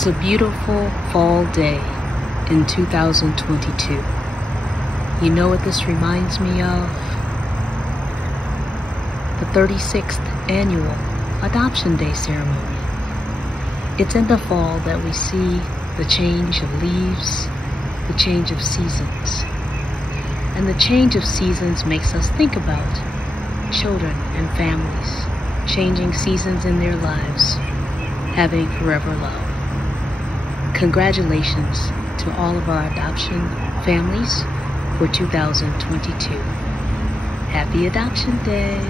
It's a beautiful fall day in 2022. You know what this reminds me of? The 36th annual Adoption Day ceremony. It's in the fall that we see the change of leaves, the change of seasons. And the change of seasons makes us think about children and families changing seasons in their lives, having forever love. Congratulations to all of our adoption families for 2022. Happy Adoption Day!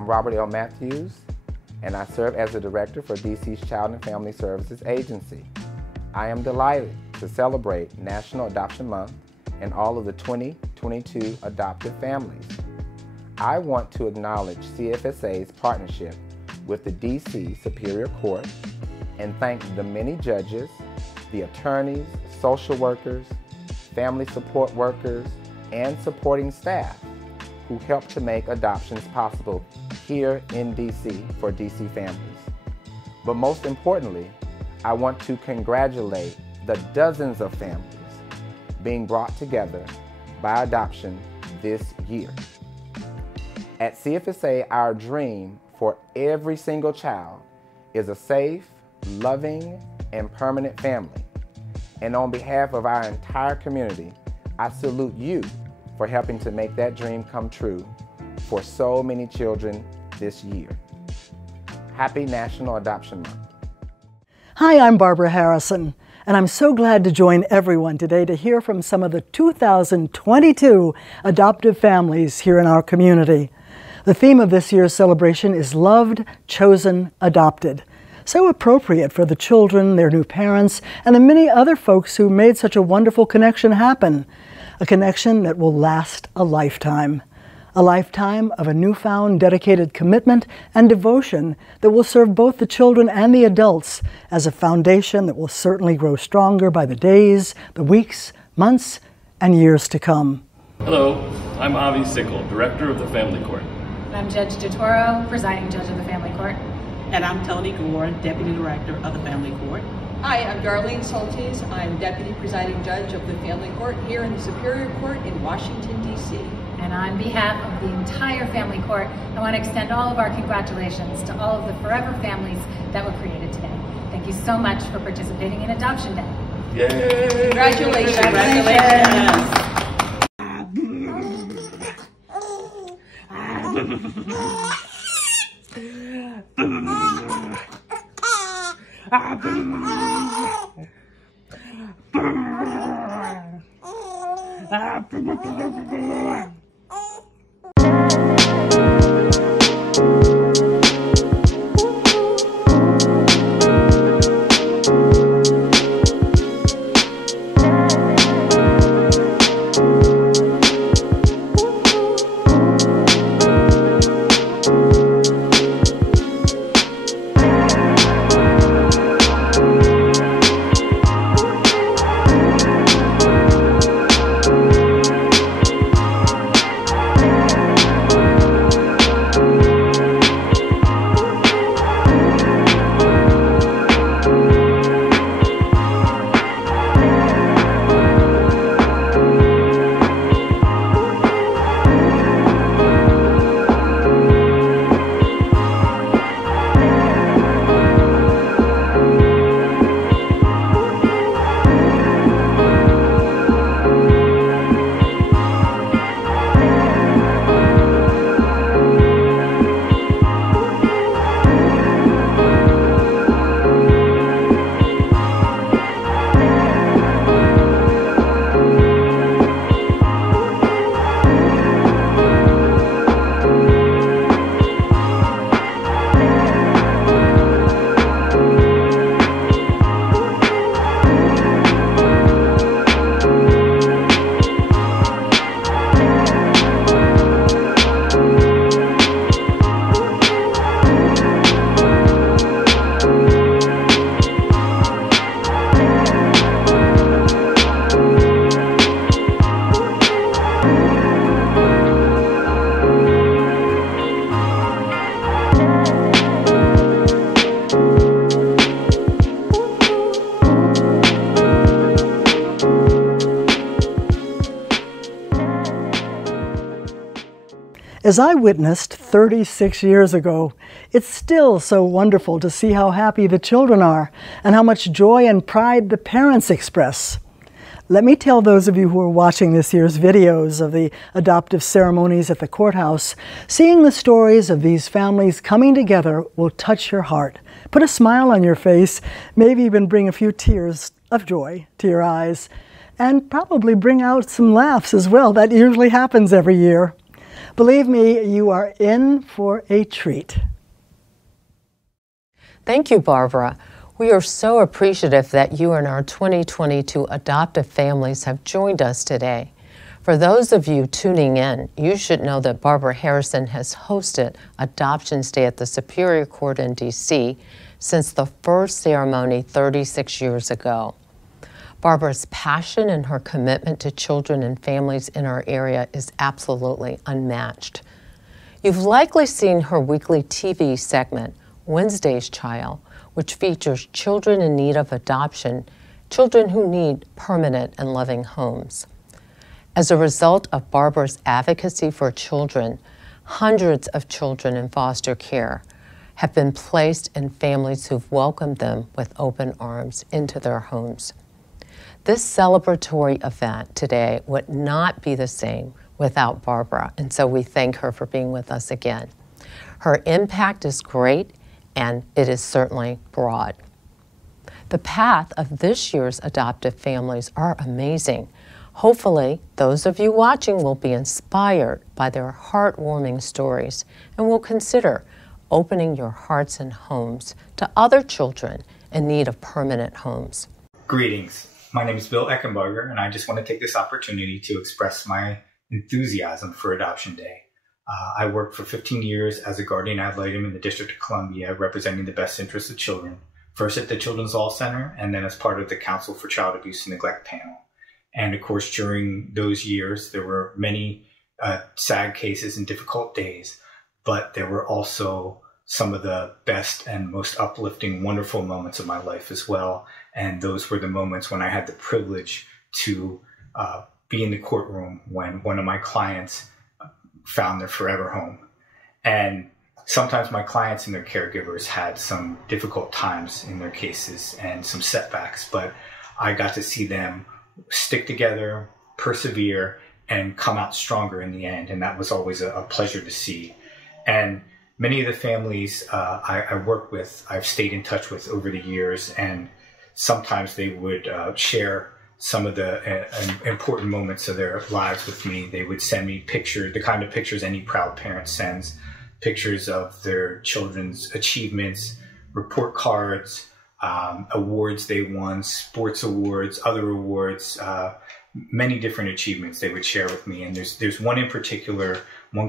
I'm Robert L. Matthews, and I serve as the Director for DC's Child and Family Services Agency. I am delighted to celebrate National Adoption Month and all of the 2022 adoptive families. I want to acknowledge CFSA's partnership with the DC Superior Court and thank the many judges, the attorneys, social workers, family support workers, and supporting staff who helped to make adoptions possible here in DC for DC families. But most importantly, I want to congratulate the dozens of families being brought together by adoption this year. At CFSA, our dream for every single child is a safe, loving, and permanent family. And on behalf of our entire community, I salute you for helping to make that dream come true for so many children this year. Happy National Adoption Month. Hi, I'm Barbara Harrison, and I'm so glad to join everyone today to hear from some of the 2022 adoptive families here in our community. The theme of this year's celebration is Loved, Chosen, Adopted. So appropriate for the children, their new parents, and the many other folks who made such a wonderful connection happen. A connection that will last a lifetime. A lifetime of a newfound dedicated commitment and devotion that will serve both the children and the adults as a foundation that will certainly grow stronger by the days, the weeks, months, and years to come. Hello, I'm Avi Sickle, Director of the Family Court. And I'm Judge DeToro, Presiding Judge of the Family Court. And I'm Tony Gore, Deputy Director of the Family Court. Hi, I'm Darlene Soltis. I'm Deputy Presiding Judge of the Family Court here in the Superior Court in Washington, D.C. And on behalf of the entire Family Court, I want to extend all of our congratulations to all of the forever families that were created today. Thank you so much for participating in Adoption Day. Yay! Congratulations. As I witnessed 36 years ago, it's still so wonderful to see how happy the children are and how much joy and pride the parents express. Let me tell those of you who are watching this year's videos of the adoptive ceremonies at the courthouse, seeing the stories of these families coming together will touch your heart, put a smile on your face, maybe even bring a few tears of joy to your eyes, and probably bring out some laughs as well. That usually happens every year. Believe me, you are in for a treat. Thank you, Barbara. We are so appreciative that you and our 2022 adoptive families have joined us today. For those of you tuning in, you should know that Barbara Harrison has hosted Adoptions Day at the Superior Court in D.C. since the first ceremony 36 years ago. Barbara's passion and her commitment to children and families in our area is absolutely unmatched. You've likely seen her weekly TV segment, Wednesday's Child, which features children in need of adoption, children who need permanent and loving homes. As a result of Barbara's advocacy for children, hundreds of children in foster care have been placed in families who've welcomed them with open arms into their homes. This celebratory event today would not be the same without Barbara, and so we thank her for being with us again. Her impact is great, and it is certainly broad. The path of this year's adoptive families are amazing. Hopefully, those of you watching will be inspired by their heartwarming stories and will consider opening your hearts and homes to other children in need of permanent homes. Greetings. My name is Bill Eckenbarger, and I just want to take this opportunity to express my enthusiasm for Adoption Day. I worked for 15 years as a guardian ad litem in the District of Columbia, representing the best interests of children, first at the Children's Law Center, and then as part of the Council for Child Abuse and Neglect panel. And of course, during those years, there were many sad cases and difficult days, but there were also some of the best and most uplifting, wonderful moments of my life as well. And those were the moments when I had the privilege to be in the courtroom when one of my clients found their forever home. And sometimes my clients and their caregivers had some difficult times in their cases and some setbacks, but I got to see them stick together, persevere, and come out stronger in the end. And that was always a pleasure to see. And many of the families I work with, I've stayed in touch with over the years, and sometimes they would share some of the important moments of their lives with me. They would send me pictures, the kind of pictures any proud parent sends, pictures of their children's achievements, report cards, awards they won, sports awards, other awards, many different achievements they would share with me. And there's one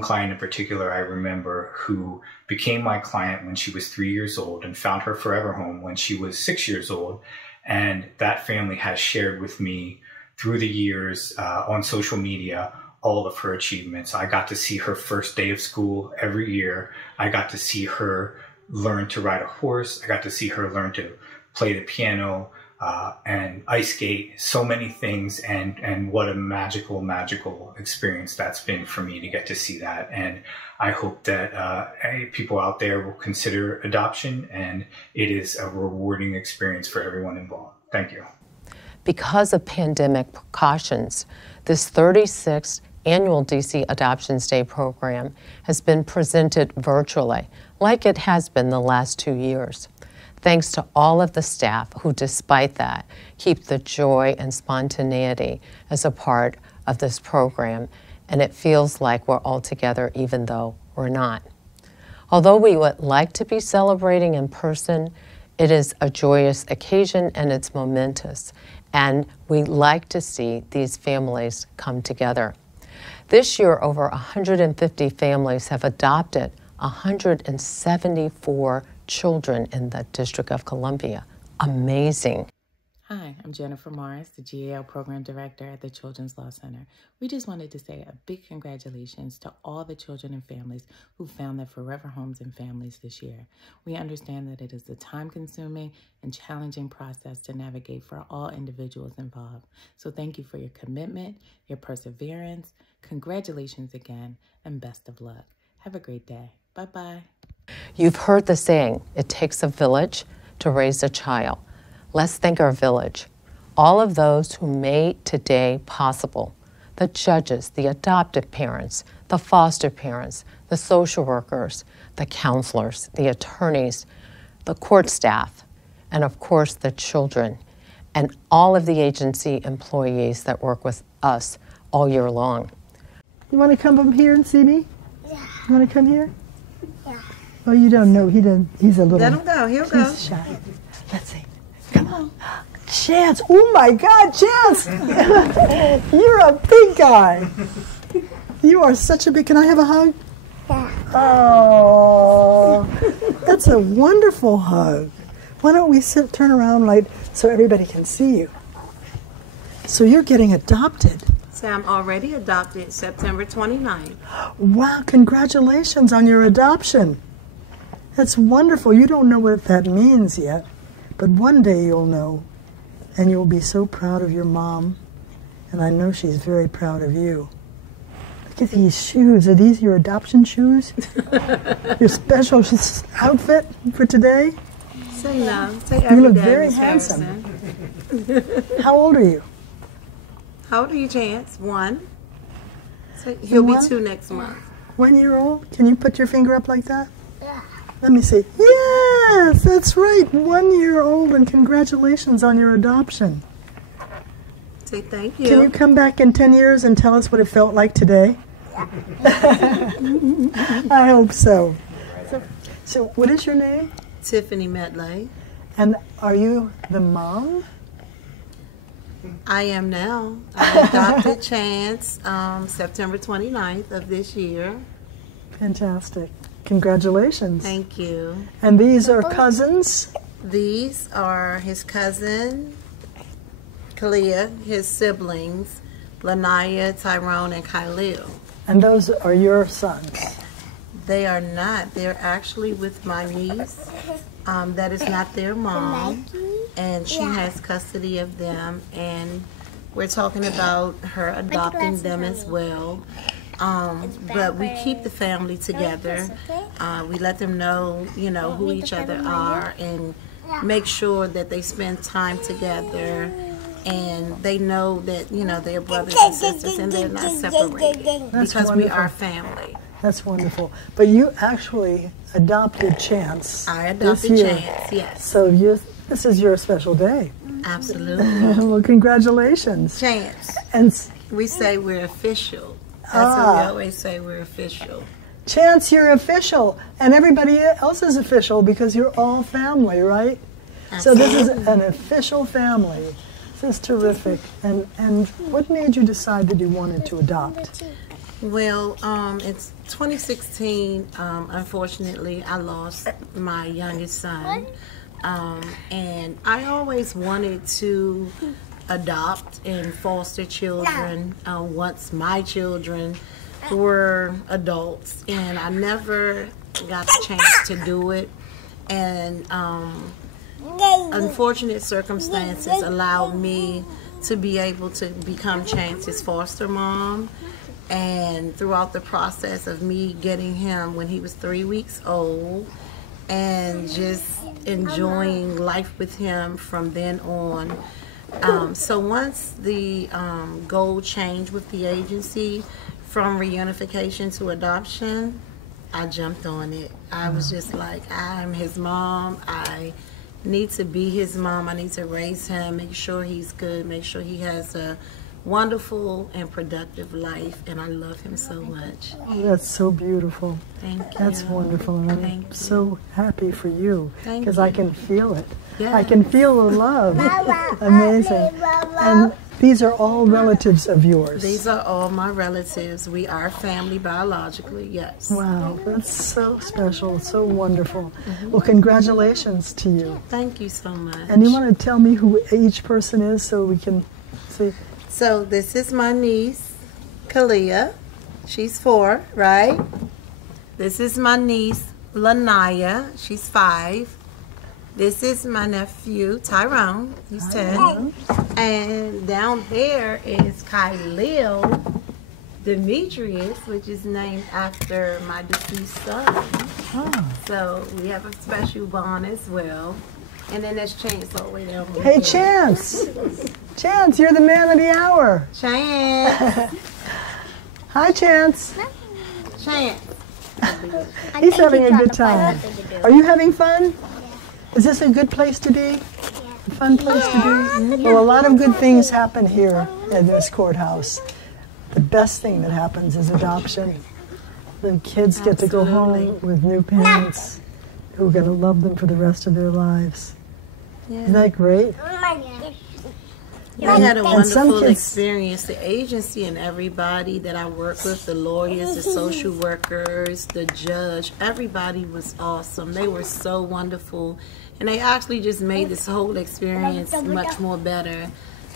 client in particular I remember who became my client when she was 3 years old and found her forever home when she was 6 years old. And that family has shared with me through the years on social media all of her achievements. I got to see her first day of school every year. I got to see her learn to ride a horse. I got to see her learn to play the piano and ice skate, so many things. And what a magical, magical experience that's been for me to get to see that. And I hope that people out there will consider adoption, and it is a rewarding experience for everyone involved. Thank you. Because of pandemic precautions, this 36th annual DC Adoptions Day program has been presented virtually, like it has been the last 2 years. Thanks to all of the staff who, despite that, keep the joy and spontaneity as a part of this program, and it feels like we're all together even though we're not. Although we would like to be celebrating in person, it is a joyous occasion and it's momentous, and we like to see these families come together. This year, over 150 families have adopted 174 children in the District of Columbia. Amazing. Hi, I'm Jennifer Morris, the GAL Program Director at the Children's Law Center. We just wanted to say a big congratulations to all the children and families who found their forever homes and families this year. We understand that it is a time-consuming and challenging process to navigate for all individuals involved. So thank you for your commitment, your perseverance. Congratulations again, and best of luck. Have a great day. Bye-bye. You've heard the saying, it takes a village to raise a child. Let's thank our village, all of those who made today possible. The judges, the adoptive parents, the foster parents, the social workers, the counselors, the attorneys, the court staff, and of course the children, and all of the agency employees that work with us all year long. You want to come up here and see me? Yeah. You want to come here? Yeah. Oh, you don't know. He's a little... Let him go. He'll go. He's shy. Let's see. Come on. Chance. Oh, my God, Chance. You're a big guy. You are such a big... Can I have a hug? Yeah. Oh, that's a wonderful hug. Why don't we turn around like so everybody can see you? So you're getting adopted. So I'm already adopted September 29th. Wow, congratulations on your adoption. That's wonderful. You don't know what that means yet, but one day you'll know, and you'll be so proud of your mom, and I know she's very proud of you. Look at these shoes. Are these your adoption shoes? Your special outfit for today? Say no. Say You every look day, very Miss handsome. Harrison. How old are you? How old are you, Chance? 1. So he'll be 2 next month. 1 year old? Can you put your finger up like that? Yeah. Let me see. Yes, that's right. 1 year old, and congratulations on your adoption. Say thank you. Can you come back in 10 years and tell us what it felt like today? I hope so. So what is your name? Tiffany Medley. And are you the mom? I am now. I adopted Chance September 29th of this year. Fantastic. Congratulations. Thank you. And these are cousins? These are his cousin, Kalia, his siblings, Lanaya, Tyrone, and Kylil. And those are your sons? They are not. They're actually with my niece. That is not their mom, and she has custody of them, and we're talking about her adopting them as well. But we keep the family together. We let them know, who each other are, and make sure that they spend time together, and they know that, they're brothers and sisters, and they're not separated because we are family. That's wonderful. But you actually adopted Chance. I adopted Chance, yes. So this is your special day. Absolutely. Well, congratulations. Chance. And we say we're official. That's what we always say, we're official. Chance, you're official. And everybody else is official because you're all family, right? Absolutely. So this is an official family. This is terrific. And what made you decide that you wanted to adopt? Well, it's 2016. Unfortunately, I lost my youngest son. And I always wanted to adopt and foster children once my children were adults. And I never got the chance to do it. And unfortunate circumstances allowed me to be able to become Chance's foster mom. And throughout the process of me getting him when he was 3 weeks old and just enjoying life with him from then on. So once the goal changed with the agency from reunification to adoption, I jumped on it. I was just like, I'm his mom. I need to be his mom. I need to raise him, make sure he's good, make sure he has a wonderful and productive life, and I love him so much. Oh, that's so beautiful. Thank you. That's wonderful, and I'm so happy for you because I can feel it. Yeah. I can feel the love. Amazing. And These are all relatives of yours. These are all my relatives. We are family biologically, yes. Wow, that's so special, so wonderful. Well, congratulations to you. Thank you so much. And you want to tell me who each person is so we can see? So this is my niece, Kalia. She's 4, right? This is my niece, Lanaya. She's 5. This is my nephew, Tyrone. He's 10. And down there is Kylil Demetrius, which is named after my deceased son. Oh. So we have a special bond as well. And then there's Chance all the way down there. Hey, Chance. Chance, you're the man of the hour. Chance. Hi, Chance. Chance. He's having a good time. Are you having fun? Is this a good place to be? A fun place to be? Well, a lot of good things happen here in this courthouse. The best thing that happens is adoption. The kids get to go home with new parents who are going to love them for the rest of their lives. Isn't that great? I had a wonderful experience. The agency and everybody that I work with, the lawyers, the social workers, the judge, everybody was awesome. They were so wonderful. And they actually just made this whole experience much more better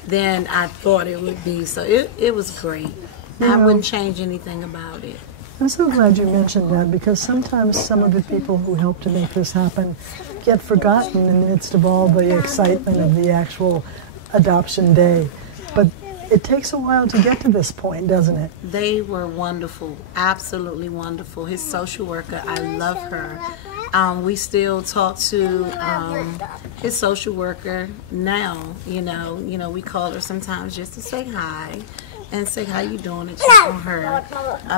than I thought it would be. So it was great. I wouldn't change anything about it. I'm so glad you mentioned that, because sometimes some of the people who helped to make this happen get forgotten in the midst of all the excitement of the actual adoption day. But it takes a while to get to this point, doesn't it? They were wonderful, absolutely wonderful. His social worker, I love her. We still talk to his social worker now. You know, we call her sometimes just to say hi and say how you doing and check on her.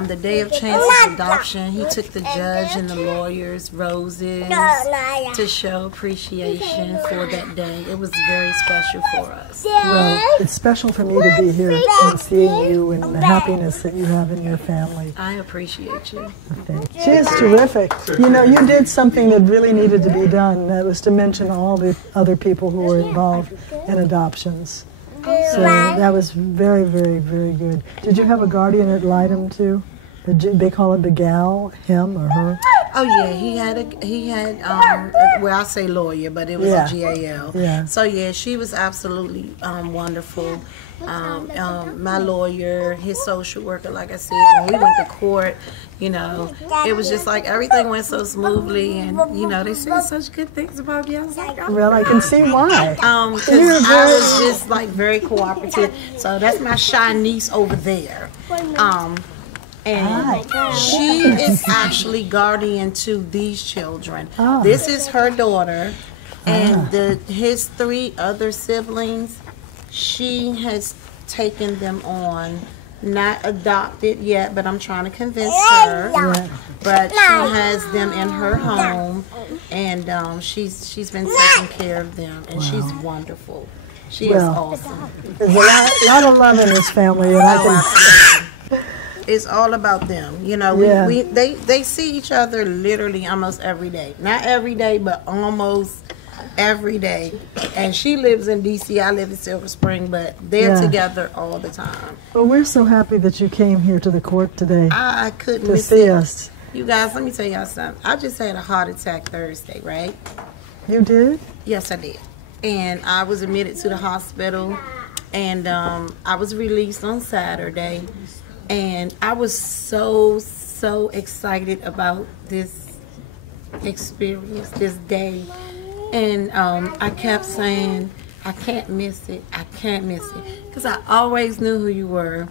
The day of Chance's adoption, he took the judge and the lawyers roses to show appreciation for that day. It was very special for us. Well, it's special for me to be here and seeing you and the happiness that you have in your family. I appreciate you. Thank you. She is terrific. You know, you did something that really needed to be done. That was to mention all the other people who were involved in adoptions. So that was very, very, very good. Did you have a guardian ad litem too? They call it the gal, him or her? Oh yeah, he had well, I say lawyer, but it was a GAL. Yeah. So yeah, she was absolutely wonderful. My lawyer, his social worker, like I said, when we went to court, you know, it was just like everything went so smoothly, and you know, they said such good things about me. I was like, oh, well, I can see why. Because I was just like very cooperative. So that's my shy niece over there. And she is actually guardian to these children. This is her daughter, and his 3 other siblings, she has taken them on. Not adopted yet, but I'm trying to convince her. But she has them in her home, and she's been taking care of them, and she's wonderful. She is awesome. There's a lot of love in this family, and I can. It's all about them. You know, they see each other literally almost every day. Not every day, but almost every day. And she lives in D.C., I live in Silver Spring, but they're together all the time. Well, we're so happy that you came here to the court today. I couldn't to miss see it. us. You guys, let me tell y'all something. I just had a heart attack Thursday, right? You did? Yes, I did. And I was admitted to the hospital, and I was released on Saturday. And I was so excited about this experience, this day. And I kept saying, I can't miss it. I can't miss it. Because I always knew who you were.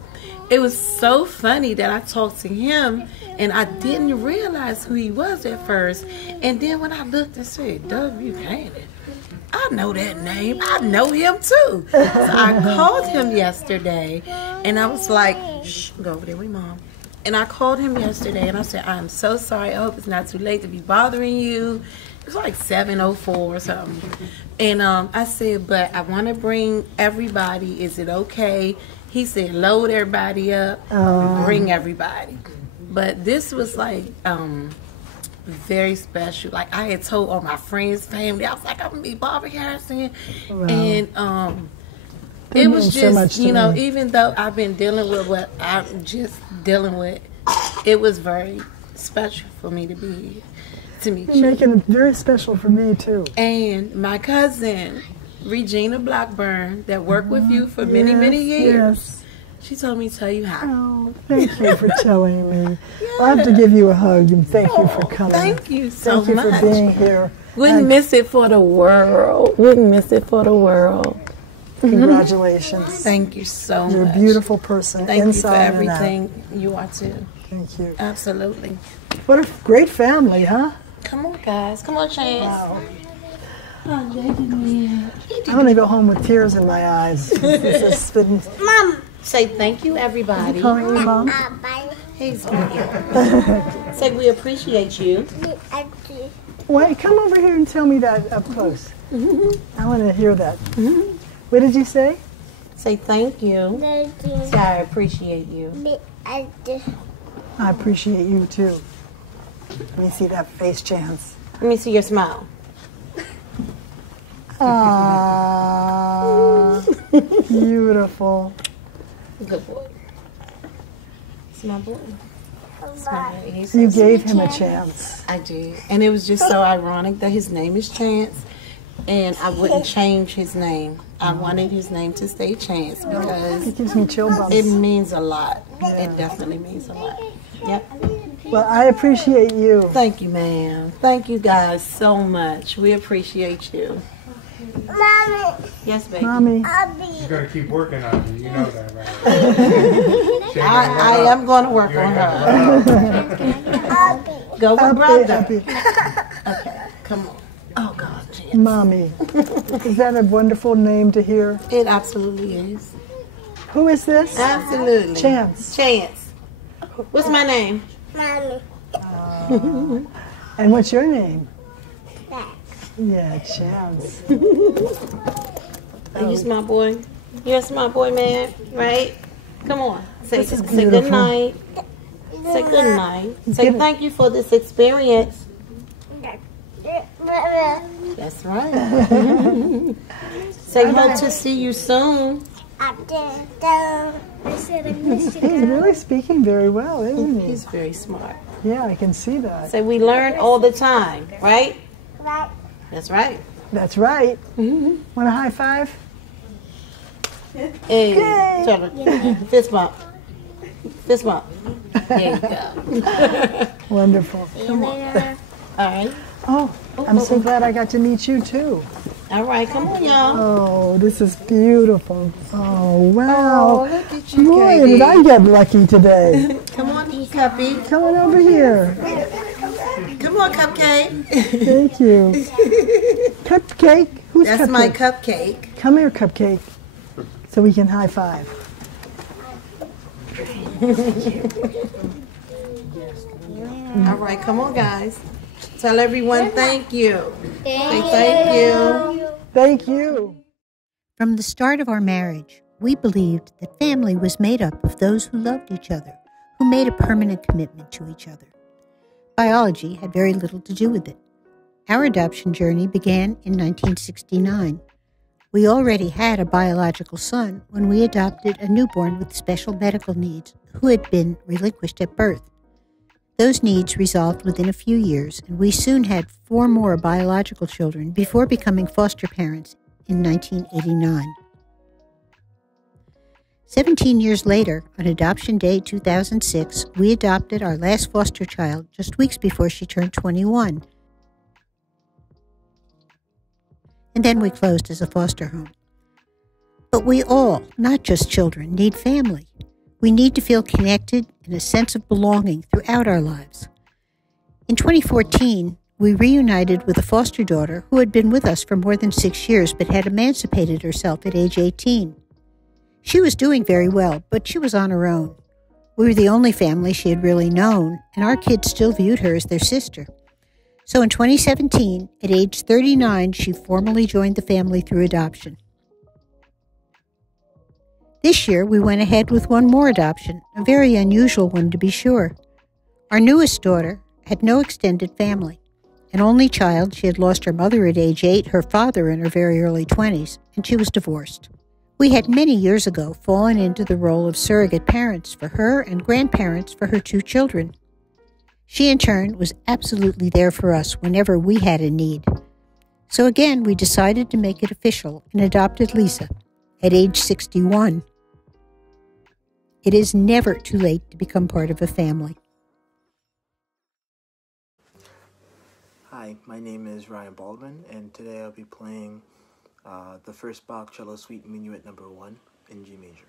It was so funny that I talked to him and I didn't realize who he was at first. And then when I looked and said, Doug Buchanan, I know that name. I know him too. So I called him yesterday and I was like, shh, go over there with Mom. And I called him yesterday and I said, I'm so sorry. I hope it's not too late to be bothering you. It was like 7:04 or something. And I said, but I want to bring everybody. Is it okay? He said, load everybody up, bring everybody. But this was like very special. Like I had told all my friends, family, I was like, I'm going to be Barbara Harrison. Wow. And It was so much just, to you know, me. even though I've been dealing with what I'm just dealing with, it was very special for me to be here to meet you. You're making it very special for me, too. And my cousin, Regina Blackburn, that worked with you for many, many years. Yes. She told me to tell you hi. Oh, thank you for telling me. I have to give you a hug and thank you for coming. Thank you so Thank you much. for being here. Wouldn't And miss it for the world. Wouldn't miss it for the world. congratulations. Thank you so You're much. a beautiful person. Thank inside you for and out. everything. You are too. Thank you. Absolutely. What a great family, huh? Come on, guys. Come on, Chance. Wow. Oh, man. I'm going to go home with tears in my eyes. It's been... Mom. Say thank you, everybody. Calling you Mom? Hey, sweetie. Say we appreciate you. Wait, come over here and tell me that up close. I want to hear that. What did you say? Say thank you. Say I appreciate you. I appreciate you too. Let me see that face, Chance. Let me see your smile. Ah, beautiful. Good boy. It's my boy. You gave him a chance. I did. And it was just so ironic that his name is Chance, and I wouldn't change his name. I wanted his name to stay Chance because It gives me chill bumps. it means a lot. It definitely means a lot. Yep. Well, I appreciate you. Thank you, ma'am. Thank you guys so much. We appreciate you. Mommy. Yes, baby. Mommy. You gotta keep working on it. You know that, right? I am going to work on her. Go with brother. Okay, come on. Oh, God. Chance. Mommy. Is that a wonderful name to hear? It absolutely is. Who is this? Absolutely. Chance. Chance. What's my name? Mommy. And what's your name? Yeah, Chance. Are you smart boy? You're a smart boy, man, right? Come on. Say This is good beautiful. night. Say good night. Say thank you for this experience. That's right. Say hope to see you soon. He's really speaking very well, isn't he? He's very smart. Yeah, I can see that. Say we learn all the time, right? That's right. That's right. Want a high five? Hey, Yay. tell her. Fist bump. Fist bump. There you go. Wonderful. Come on. All right. Oh, I'm so glad I got to meet you too. All right, come on, y'all. Oh, this is beautiful. Oh, wow. Oh, look at you, Boy, Katie. did I get lucky today. Come on, Cuppy. Come on over here. Come on, Cupcake. Thank you. Cupcake? Who's That's Cupcake? my cupcake. Come here, Cupcake, so we can high five. All right, come on, guys. Tell everyone thank you. Say thank you. Thank you. From the start of our marriage, we believed that family was made up of those who loved each other, who made a permanent commitment to each other. Biology had very little to do with it. Our adoption journey began in 1969. We already had a biological son when we adopted a newborn with special medical needs who had been relinquished at birth. Those needs resolved within a few years, and we soon had 4 more biological children before becoming foster parents in 1989. 17 years later, on Adoption Day 2006, we adopted our last foster child just weeks before she turned 21. And then we closed as a foster home. But we all, not just children, need family. We need to feel connected and a sense of belonging throughout our lives. In 2014, we reunited with a foster daughter who had been with us for more than 6 years but had emancipated herself at age 18. She was doing very well, but she was on her own. We were the only family she had really known, and our kids still viewed her as their sister. So in 2017, at age 39, she formally joined the family through adoption. This year, we went ahead with one more adoption, a very unusual one to be sure. Our newest daughter had no extended family. An only child, she had lost her mother at age 8, her father in her very early 20s, and she was divorced. We had many years ago fallen into the role of surrogate parents for her and grandparents for her 2 children. She, in turn, was absolutely there for us whenever we had a need. So again, we decided to make it official and adopted Lisa at age 61. It is never too late to become part of a family. Hi, my name is Ryan Baldwin, and today I'll be playing the first Bach Cello Suite Minuet No. 1 in G major.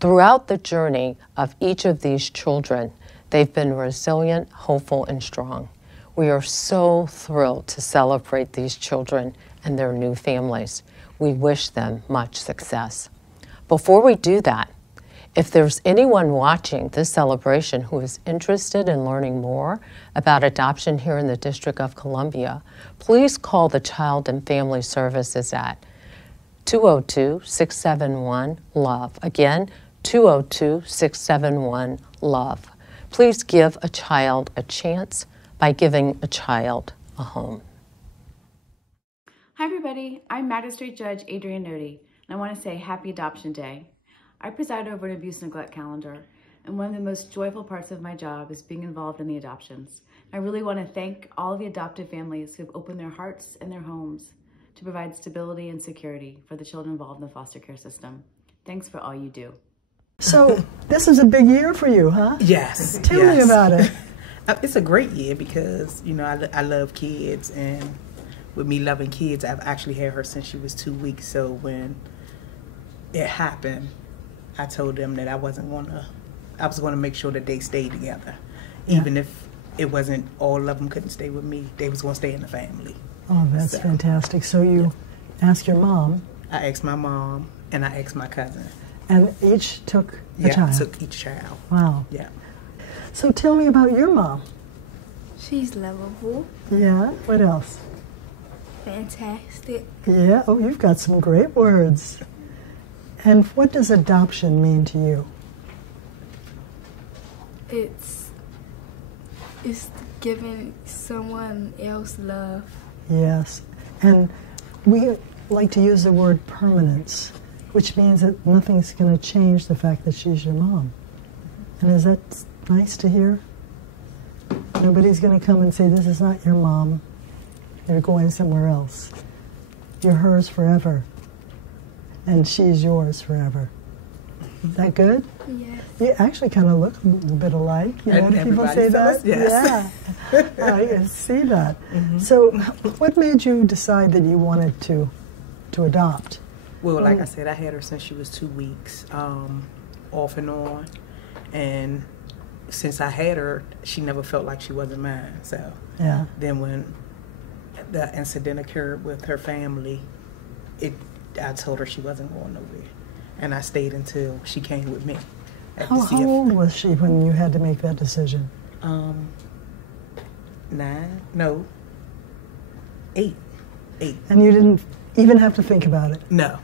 Throughout the journey of each of these children, they've been resilient, hopeful, and strong. We are so thrilled to celebrate these children and their new families. We wish them much success. Before we do that, if there's anyone watching this celebration who is interested in learning more about adoption here in the District of Columbia, please call the Child and Family Services at 202-671-LOVE. Again, 202-671-LOVE. Please give a child a chance by giving a child a home. Hi everybody, I'm Magistrate Judge Adrienne Nodi, and I want to say Happy Adoption Day. I preside over an abuse neglect calendar, and one of the most joyful parts of my job is being involved in the adoptions. I really want to thank all the adoptive families who have opened their hearts and their homes to provide stability and security for the children involved in the foster care system. Thanks for all you do. So this is a big year for you, huh? Yes. Tell me about it. It's a great year because, you know, I love kids, and with me loving kids, I've actually had her since she was 2 weeks. So when it happened, I told them that I was going to make sure that they stayed together. Even if it wasn't, all of them couldn't stay with me, they was going to stay in the family. Oh, that's fantastic. So you asked your mom. I asked my mom, and I asked my cousin. And each took a child? Yeah, took each child. Wow. Yeah. So tell me about your mom. She's lovable. Yeah, what else? Fantastic. Yeah, oh, you've got some great words. And what does adoption mean to you? It's giving someone else love. Yes, and we like to use the word permanence, which means that nothing's going to change the fact that she's your mom. And is that nice to hear? Nobody's going to come and say, this is not your mom. You're going somewhere else. You're hers forever. And she's yours forever. Is that good? Yes. You actually kind of look a little bit alike. You know, do people say that? Yes. Yeah. I can see that. So what made you decide that you wanted to adopt? Well, like I said, I had her since she was 2 weeks, off and on. And since I had her, she never felt like she wasn't mine. So yeah. Then when the incident occurred with her family, I told her she wasn't going nowhere. And I stayed until she came with me. How old was she when you had to make that decision? 8. And you didn't even have to think about it? No.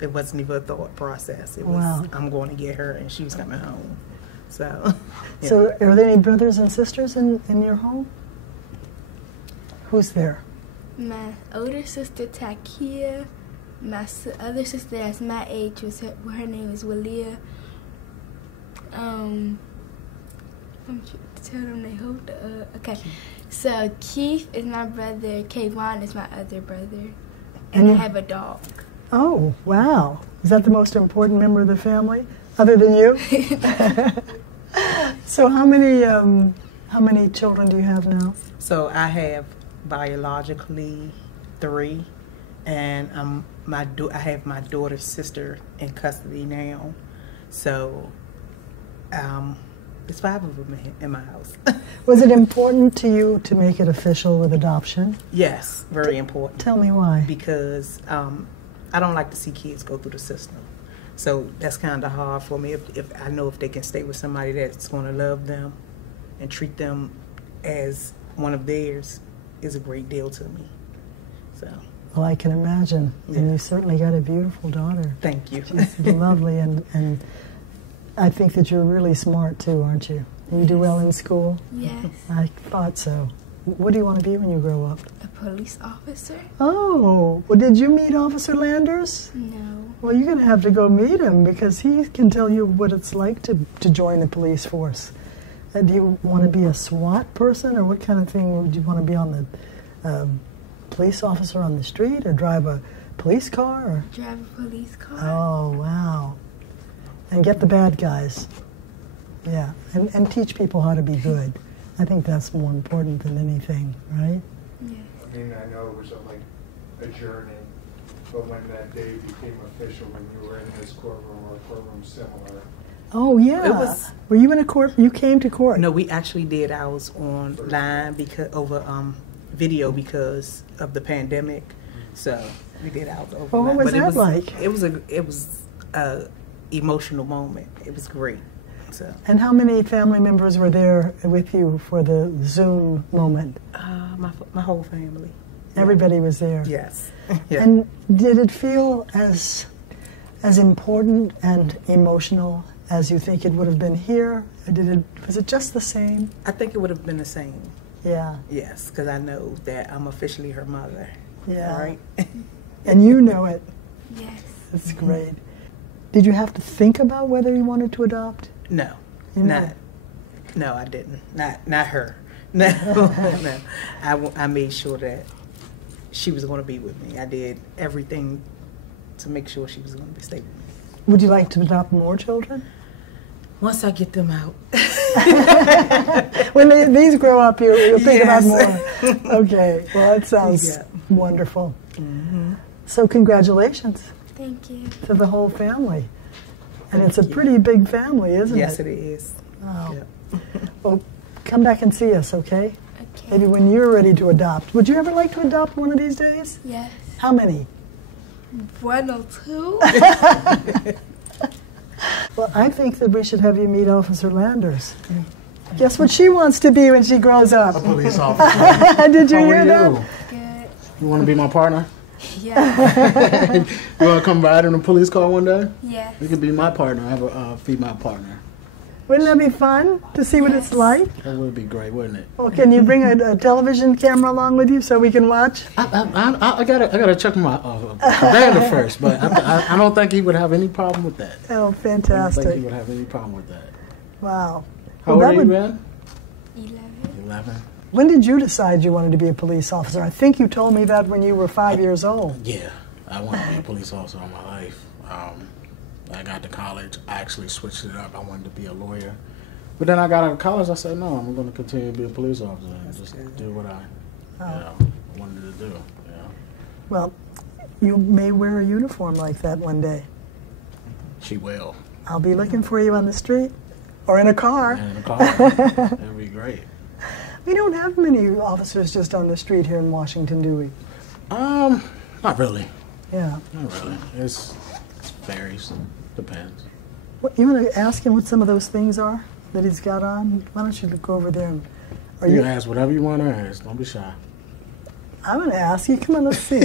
It wasn't even a thought process. It was, I'm going to get her and she's coming home. So, yeah. So are there any brothers and sisters in your home? Who's there? My older sister, Takia. My other sister that's my age, her name is Walia. I'm trying to tell them they hold okay. So Keith is my brother, Kayvon is my other brother, and I have a dog. Oh, wow. Is that the most important member of the family, other than you? So how many children do you have now? So I have biologically 3, and I have my daughter's sister in custody now. So there's 5 of them in my house. Was it important to you to make it official with adoption? Yes, very important. Tell me why. Because I don't like to see kids go through the system. So that's kind of hard for me. If I know if they can stay with somebody that's going to love them and treat them as one of theirs, is a great deal to me. So. Well, I can imagine. Yeah. And you certainly got a beautiful daughter. Thank you. She's lovely, and I think that you're really smart too, aren't you? You do well in school? Yes. I thought so. What do you want to be when you grow up? A police officer. Oh, well, did you meet Officer Landers? No. Well, you're going to have to go meet him because he can tell you what it's like to join the police force. Do you want to be a SWAT person, or what kind of thing would you want to be on the police officer on the street, or drive a police car? Or? Drive a police car. Oh, wow. And get the bad guys. Yeah, and teach people how to be good. I think that's more important than anything, right? Yeah. I mean, I know it was a journey, but when that day became official, when you were in his courtroom or a courtroom similar. Oh, yeah. Were you in a court? You came to court? No, we actually did ours online over video because of the pandemic. So we did ours over. Well, what was that like? It was a emotional moment. It was great. So. And how many family members were there with you for the Zoom moment? My whole family. Everybody was there. Yes. Yeah. And did it feel as important and emotional as you think it would have been here? Or was it just the same? I think it would have been the same. Yeah. Yes, because I know that I'm officially her mother. Yeah. Right? And you know it. Yes. That's great. Did you have to think about whether you wanted to adopt? No. No, I didn't. Not her. No. No. I made sure that she was going to be with me. I did everything to make sure she was going to stay with me. Would you like to adopt more children? Once I get them out. When these grow up, you'll think about more. Okay. Well, that sounds wonderful. Mm-hmm. So congratulations. Thank you. To the whole family. And it's a pretty big family, isn't it? Yes, it is. Wow. Yep. Well, come back and see us, okay? Okay. Maybe when you're ready to adopt. Would you ever like to adopt one of these days? Yes. How many? 1 or 2. Well, I think that we should have you meet Officer Landers. Guess what she wants to be when she grows up? A police officer. Did you hear that? Good. You want to be my partner? Yeah. You want to come ride in a police car one day? Yes. You could be my partner. I have a female partner. Wouldn't that be fun to see what it's like? That would be great, wouldn't it? Well, can you bring a television camera along with you so we can watch? I gotta check my commander first, but I don't think he would have any problem with that. Oh, I fantastic. don't think he would have any problem with that. Wow. How old are you, man? 11. 11. When did you decide you wanted to be a police officer? I think you told me that when you were 5 years old. Yeah, I wanted to be a police officer all my life. I got to college, I actually switched it up. I wanted to be a lawyer. But then I got out of college, I said, no, I'm going to continue to be a police officer and just do what I wanted to do. Well, you may wear a uniform like that one day. She will. I'll be looking for you on the street or in a car. In a car. That'd be great. We don't have many officers just on the street here in Washington, do we? Not really. Yeah. Not really. It varies. Depends. You want to ask him what some of those things are that he's got on? Why don't you go over there and... You can ask whatever you want to ask. Don't be shy. I'm going to ask you. Come on, let's see.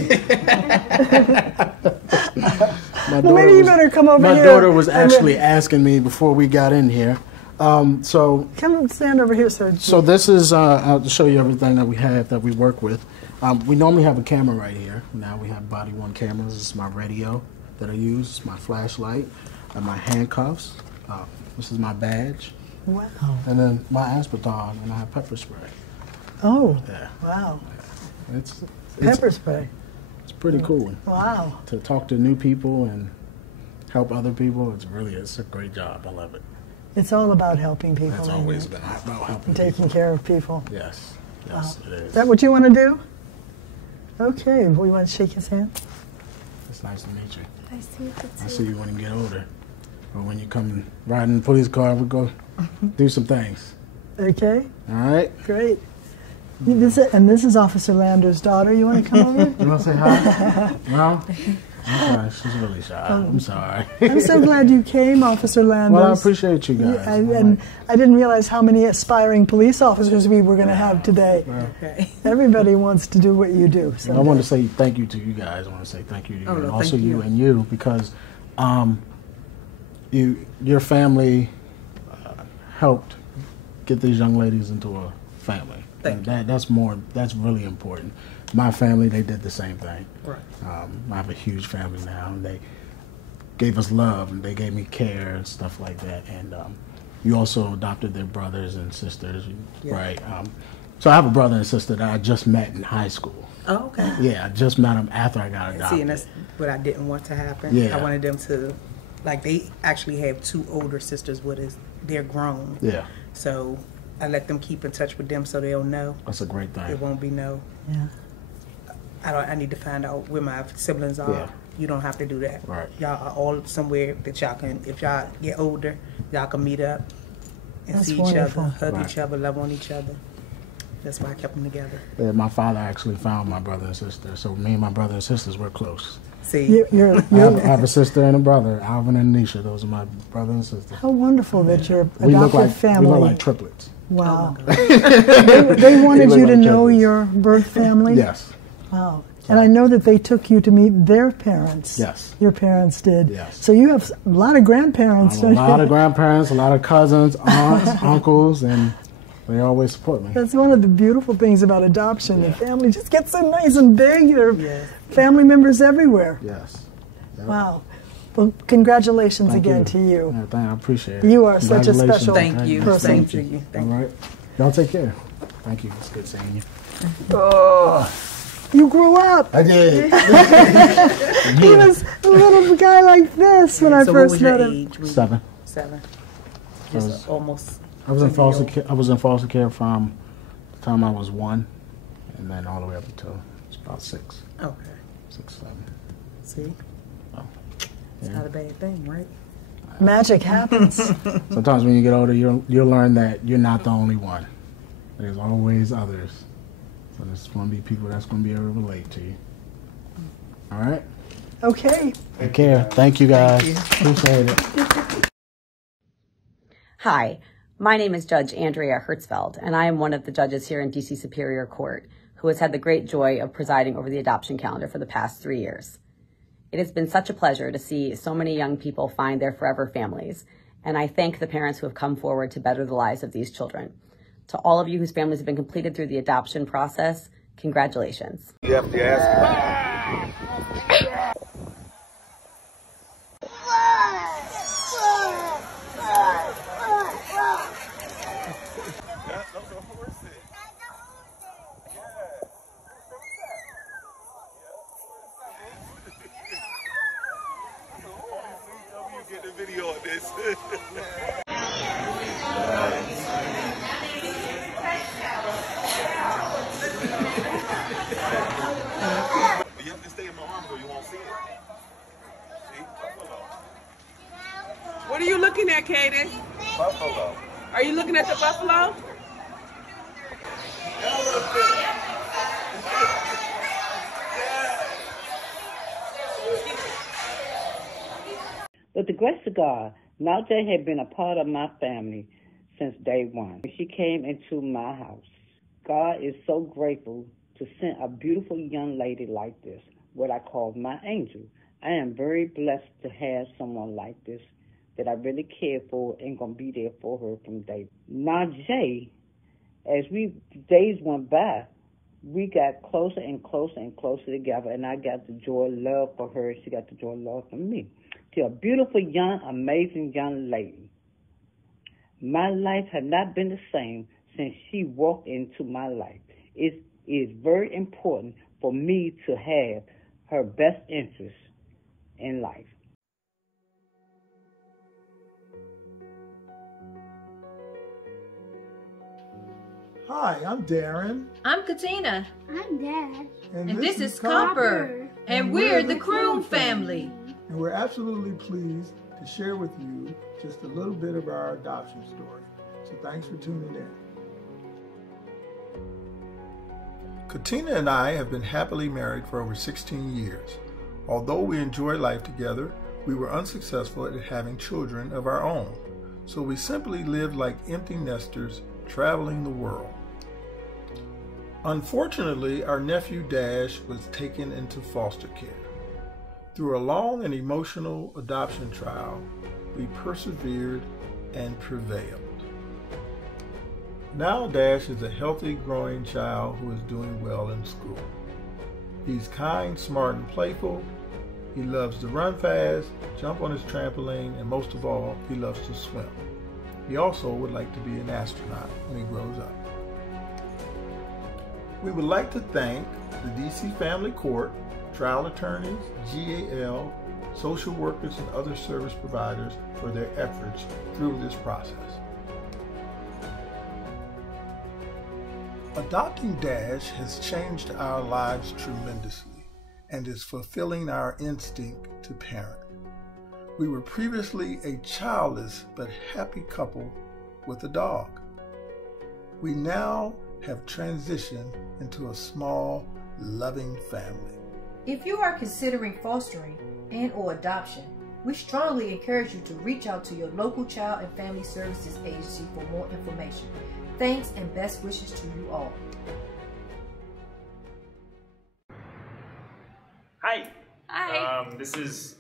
Well, maybe you better come over here. My daughter was actually asking me before we got in here. So come stand over here, sir. So this is I'll show you everything that we have that we work with. We normally have a camera right here. Now we have body worn cameras. This is my radio that I use. This is my flashlight and my handcuffs. This is my badge. Wow. And then my aspartame, and I have pepper spray. Oh. Yeah. Wow. It's pepper spray. It's pretty cool. Wow. To talk to new people and help other people, it's a great job. I love it. It's all about helping people. It's always been about helping and taking care of people. Yes. Yes, it is. Is that what you want to do? Okay. Well, you want to shake his hand? It's nice to meet you. Nice to meet you too. I'll see you when you get older. Or when you come riding in the police car, we'll go do some things. Okay. All right. Great. This is Officer Lander's daughter. You want to come over? You want to say hi? No? I'm sorry. She's really shy. I'm sorry. I'm so glad you came, Officer Landers. Well, I appreciate you guys. And I didn't realize how many aspiring police officers we were going to have today. Okay. Everybody wants to do what you do. Well, I want to say thank you to you guys. I want to say thank you to you, and also you and you, because your family helped get these young ladies into a family. And that's really important. My family, they did the same thing. Right. I have a huge family now, and they gave us love, and they gave me care and stuff like that. And you also adopted their brothers and sisters, right? So I have a brother and sister that I just met in high school. Oh, okay. Yeah, I just met them after I got adopted. See, and that's what I didn't want to happen. Yeah. I wanted them to, they actually have 2 older sisters with us. They're grown. Yeah. So I let them keep in touch with them so they'll know. That's a great thing. It won't be no. Yeah. I need to find out where my siblings are. Yeah. You don't have to do that. Right. Y'all are all somewhere that y'all can, if y'all get older, y'all can meet up and That's see wonderful. each other, hug Right. each other, love on each other. That's why I kept them together. Yeah, my father actually found my brother and sister, so me and my brother and sisters were close. See, you're I have a sister and a brother, Alvin and Anisha. Those are my brother and sister. how wonderful that your We look adopted like family. we look like triplets. Wow. they wanted We you look to like know triplets. your birth family? Yes. Wow. And I know that they took you to meet their parents. Yes. Your parents did. Yes. So you have a lot of grandparents. I have a lot of grandparents, a lot of cousins, aunts, uncles, and they always support me. That's one of the beautiful things about adoption. The family just gets so nice and big. There are family members everywhere. Yes. Yep. Wow. Well, congratulations Thank again you. to you. Yeah, I appreciate it. You are such a Congratulations. special Thank you. person. Thank you. Thank All right. Y'all take care. Thank you. It's good seeing you. Oh, you grew up. I did. He was a little guy like this when I So first what was your met him. age? when you- 7. 7. I was- Just almost. I was in foster care from the time I was 1, and then all the way up until about 6. Okay. 6, 7. See? Oh. It's not a bad thing, right? Magic happens. Sometimes when you get older, you'll learn that you're not the only one. There's always others. So there's going to be people that's going to be able to relate to you. All right? Okay. Take care. Thank you, guys. Appreciate it. Hi, my name is Judge Andrea Hertzfeld, and I am one of the judges here in DC Superior Court who has had the great joy of presiding over the adoption calendar for the past 3 years. It has been such a pleasure to see so many young people find their forever families, and I thank the parents who have come forward to better the lives of these children. To all of you whose families have been completed through the adoption process, congratulations. You have to ask. You have to stay in my arms or you won't see it. See? Buffalo. What are you looking at, Kaden? Buffalo. Are you looking at the buffalo? With the grace of God, Najee had been a part of my family since day one. When she came into my house, God is so grateful to send a beautiful young lady like this, what I call my angel. I am very blessed to have someone like this that I really care for and going to be there for her from day one. Najee, as days went by, we got closer and closer and closer together, and I got the joy of love for her. She got the joy of love for me. She's a beautiful, young, amazing young lady. My life had not been the same since she walked into my life. It is very important for me to have her best interests in life. Hi, I'm Darren. I'm Katina. I'm Dad. And this is Copper. And we're the Croom family. And we're absolutely pleased to share with you just a little bit of our adoption story. So thanks for tuning in. Katina and I have been happily married for over 16 years. Although we enjoy life together, we were unsuccessful at having children of our own. So we simply lived like empty nesters, traveling the world. Unfortunately, our nephew Dash was taken into foster care. Through a long and emotional adoption trial, we persevered and prevailed. Now Dash is a healthy, growing child who is doing well in school. He's kind, smart, and playful. He loves to run fast, jump on his trampoline, and most of all, he loves to swim. He also would like to be an astronaut when he grows up. We would like to thank the DC Family Court, trial attorneys, GAL, social workers, and other service providers for their efforts through this process. Adopting Dash has changed our lives tremendously and is fulfilling our instinct to parent. We were previously a childless but happy couple with a dog. We now have transitioned into a small, loving family. If you are considering fostering and/or adoption, we strongly encourage you to reach out to your local Child and Family Services agency for more information. Thanks and best wishes to you all. Hi. Hi. This is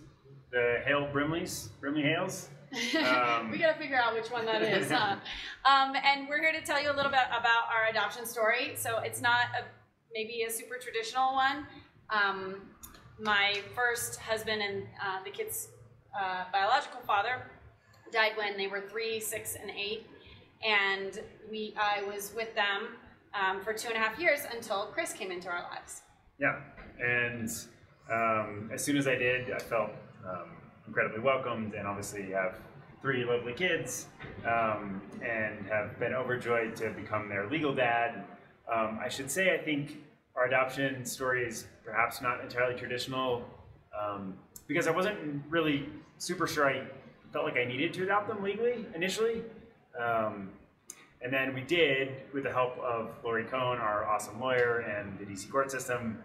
the Hale Brimley Hales. We gotta figure out which one that is, huh? And we're here to tell you a little bit about our adoption story. So it's not maybe a super traditional one. My first husband and the kids' biological father died when they were 3, 6, and 8. And I was with them for 2.5 years until Chris came into our lives. Yeah, and as soon as I did, I felt incredibly welcomed, and obviously have 3 lovely kids, and have been overjoyed to become their legal dad. I should say, I think our adoption story is perhaps not entirely traditional, because I wasn't really super sure I felt like I needed to adopt them legally initially. And then we did, with the help of Lori Cohn, our awesome lawyer, and the DC court system.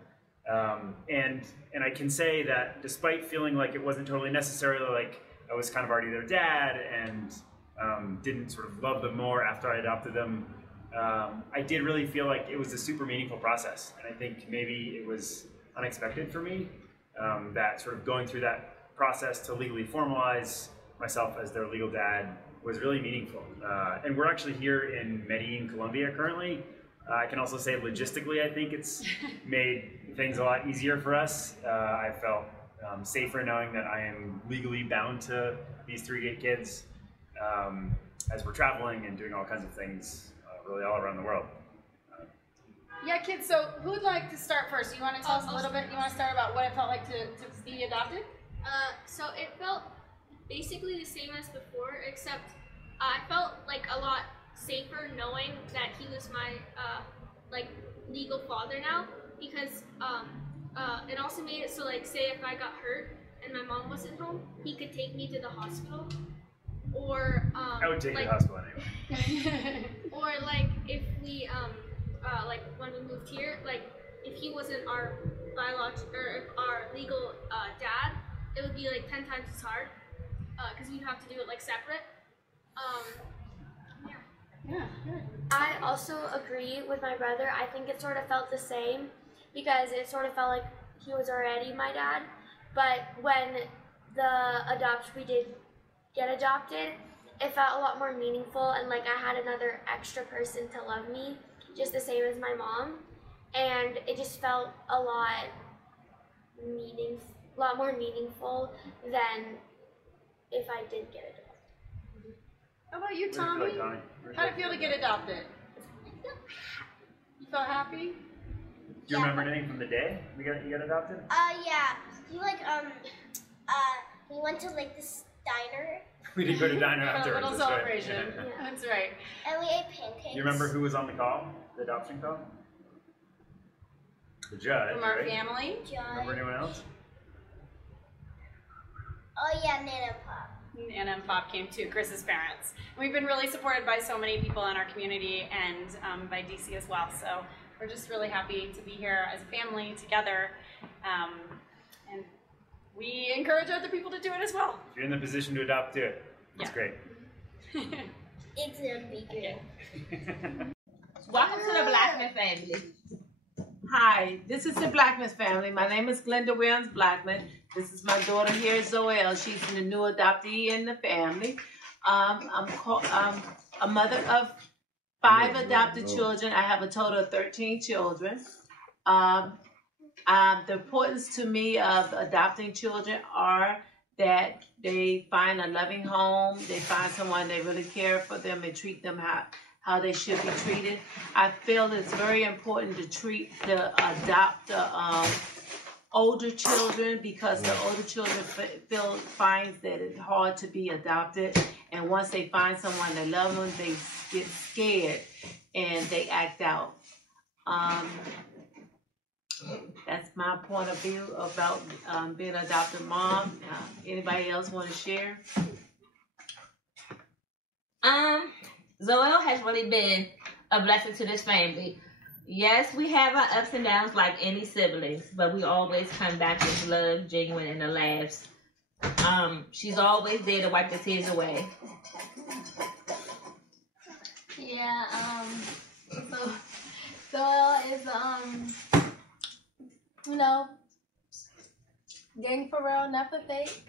And I can say that despite feeling like it wasn't totally necessarily like I was kind of already their dad and didn't sort of love them more after I adopted them, I did really feel like it was a super meaningful process. And I think maybe it was unexpected for me, that sort of going through that process to legally formalize myself as their legal dad was really meaningful. And we're actually here in Medellin, Colombia currently. I can also say logistically, I think it's made things a lot easier for us. I felt safer knowing that I am legally bound to these 3 kids as we're traveling and doing all kinds of things really all around the world. Yeah, kids, so who would like to start first? You want to tell us a little bit, you want to start about what it felt like to be adopted? So it felt basically the same as before, except I felt like a lot safer knowing that he was my like legal father now, because it also made it so, like, say if I got hurt and my mom wasn't home, he could take me to the hospital, or I would take like, you to the hospital anyway. or like if we like when we moved here, like if he wasn't our biological or if our legal dad, it would be like 10 times as hard because we'd have to do it like separate. I also agree with my brother. I think it sort of felt the same because it sort of felt like he was already my dad. But when we did get adopted, it felt a lot more meaningful, and like I had another extra person to love me, just the same as my mom. And it just felt a lot more meaningful than if I did get adopted. How about you, Tommy? How did it feel to get adopted? You felt happy? Do you remember anything from the day you got adopted? Yeah. We went to like this diner. We did go to diner For a afterwards. little that's celebration. Right. That's right. And we ate pancakes. You remember who was on the call? The adoption call? The judge, From our right? family. Remember anyone else? Oh yeah, Nana and Pop. Nana and Pop came too, Chris's parents. We've been really supported by so many people in our community and by DC as well. So we're just really happy to be here as a family together. And we encourage other people to do it as well. If you're in the position to adopt, do it. It's great. It's gonna be good. Welcome to the Blackman family. Hi, this is the Blackman family. My name is Glenda Williams Blackman. This is my daughter here, Zoelle. She's the new adoptee in the family. I'm a mother of 5 adopted children. I have a total of 13 children. The importance to me of adopting children are that they find a loving home, they find someone they really care for them and treat them how they should be treated. I feel it's very important to adopt older children, because the older children finds that it's hard to be adopted, and once they find someone that loves them, they get scared and they act out. That's my point of view about being an adopted mom. Anybody else want to share? Zoelle has really been a blessing to this family. Yes, we have our ups and downs like any siblings, but we always come back with love, genuine, and the laughs. She's always there to wipe the tears away. Yeah, so Zoelle is, gang for real, not for fake.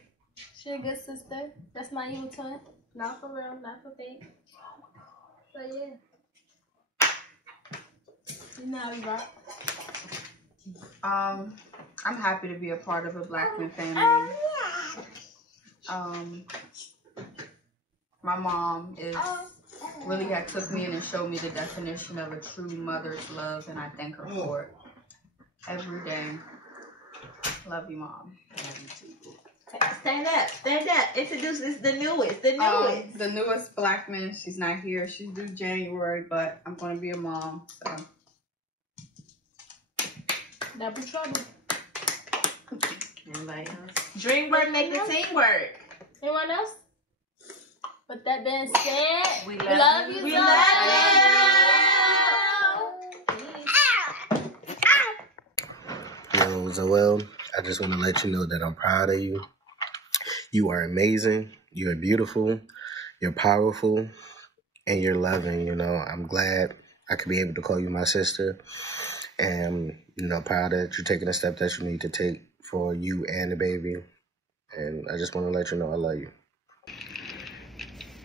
She's a good sister. That's my evil twin. Not for real, not for fake. So yeah. You know how we rock. I'm happy to be a part of a Blackman family. My mom really had took me in and showed me the definition of a true mother's love, and I thank her for it every day. Love you, Mom. Love you too. Stand up. Introduce this, the newest. The newest Blackman. She's not here. She's due January, but I'm going to be a mom. So. Double trouble. Anybody else? Dream work, make the team work. Anyone else? With that being said, we love you. We love you. Yo, Zoelle, I just want to let you know that I'm proud of you. You are amazing. You are beautiful. You're powerful. And you're loving. You know, I'm glad I could be able to call you my sister. And, proud that you're taking a step that you need to take for you and the baby. And I just want to let you know I love you.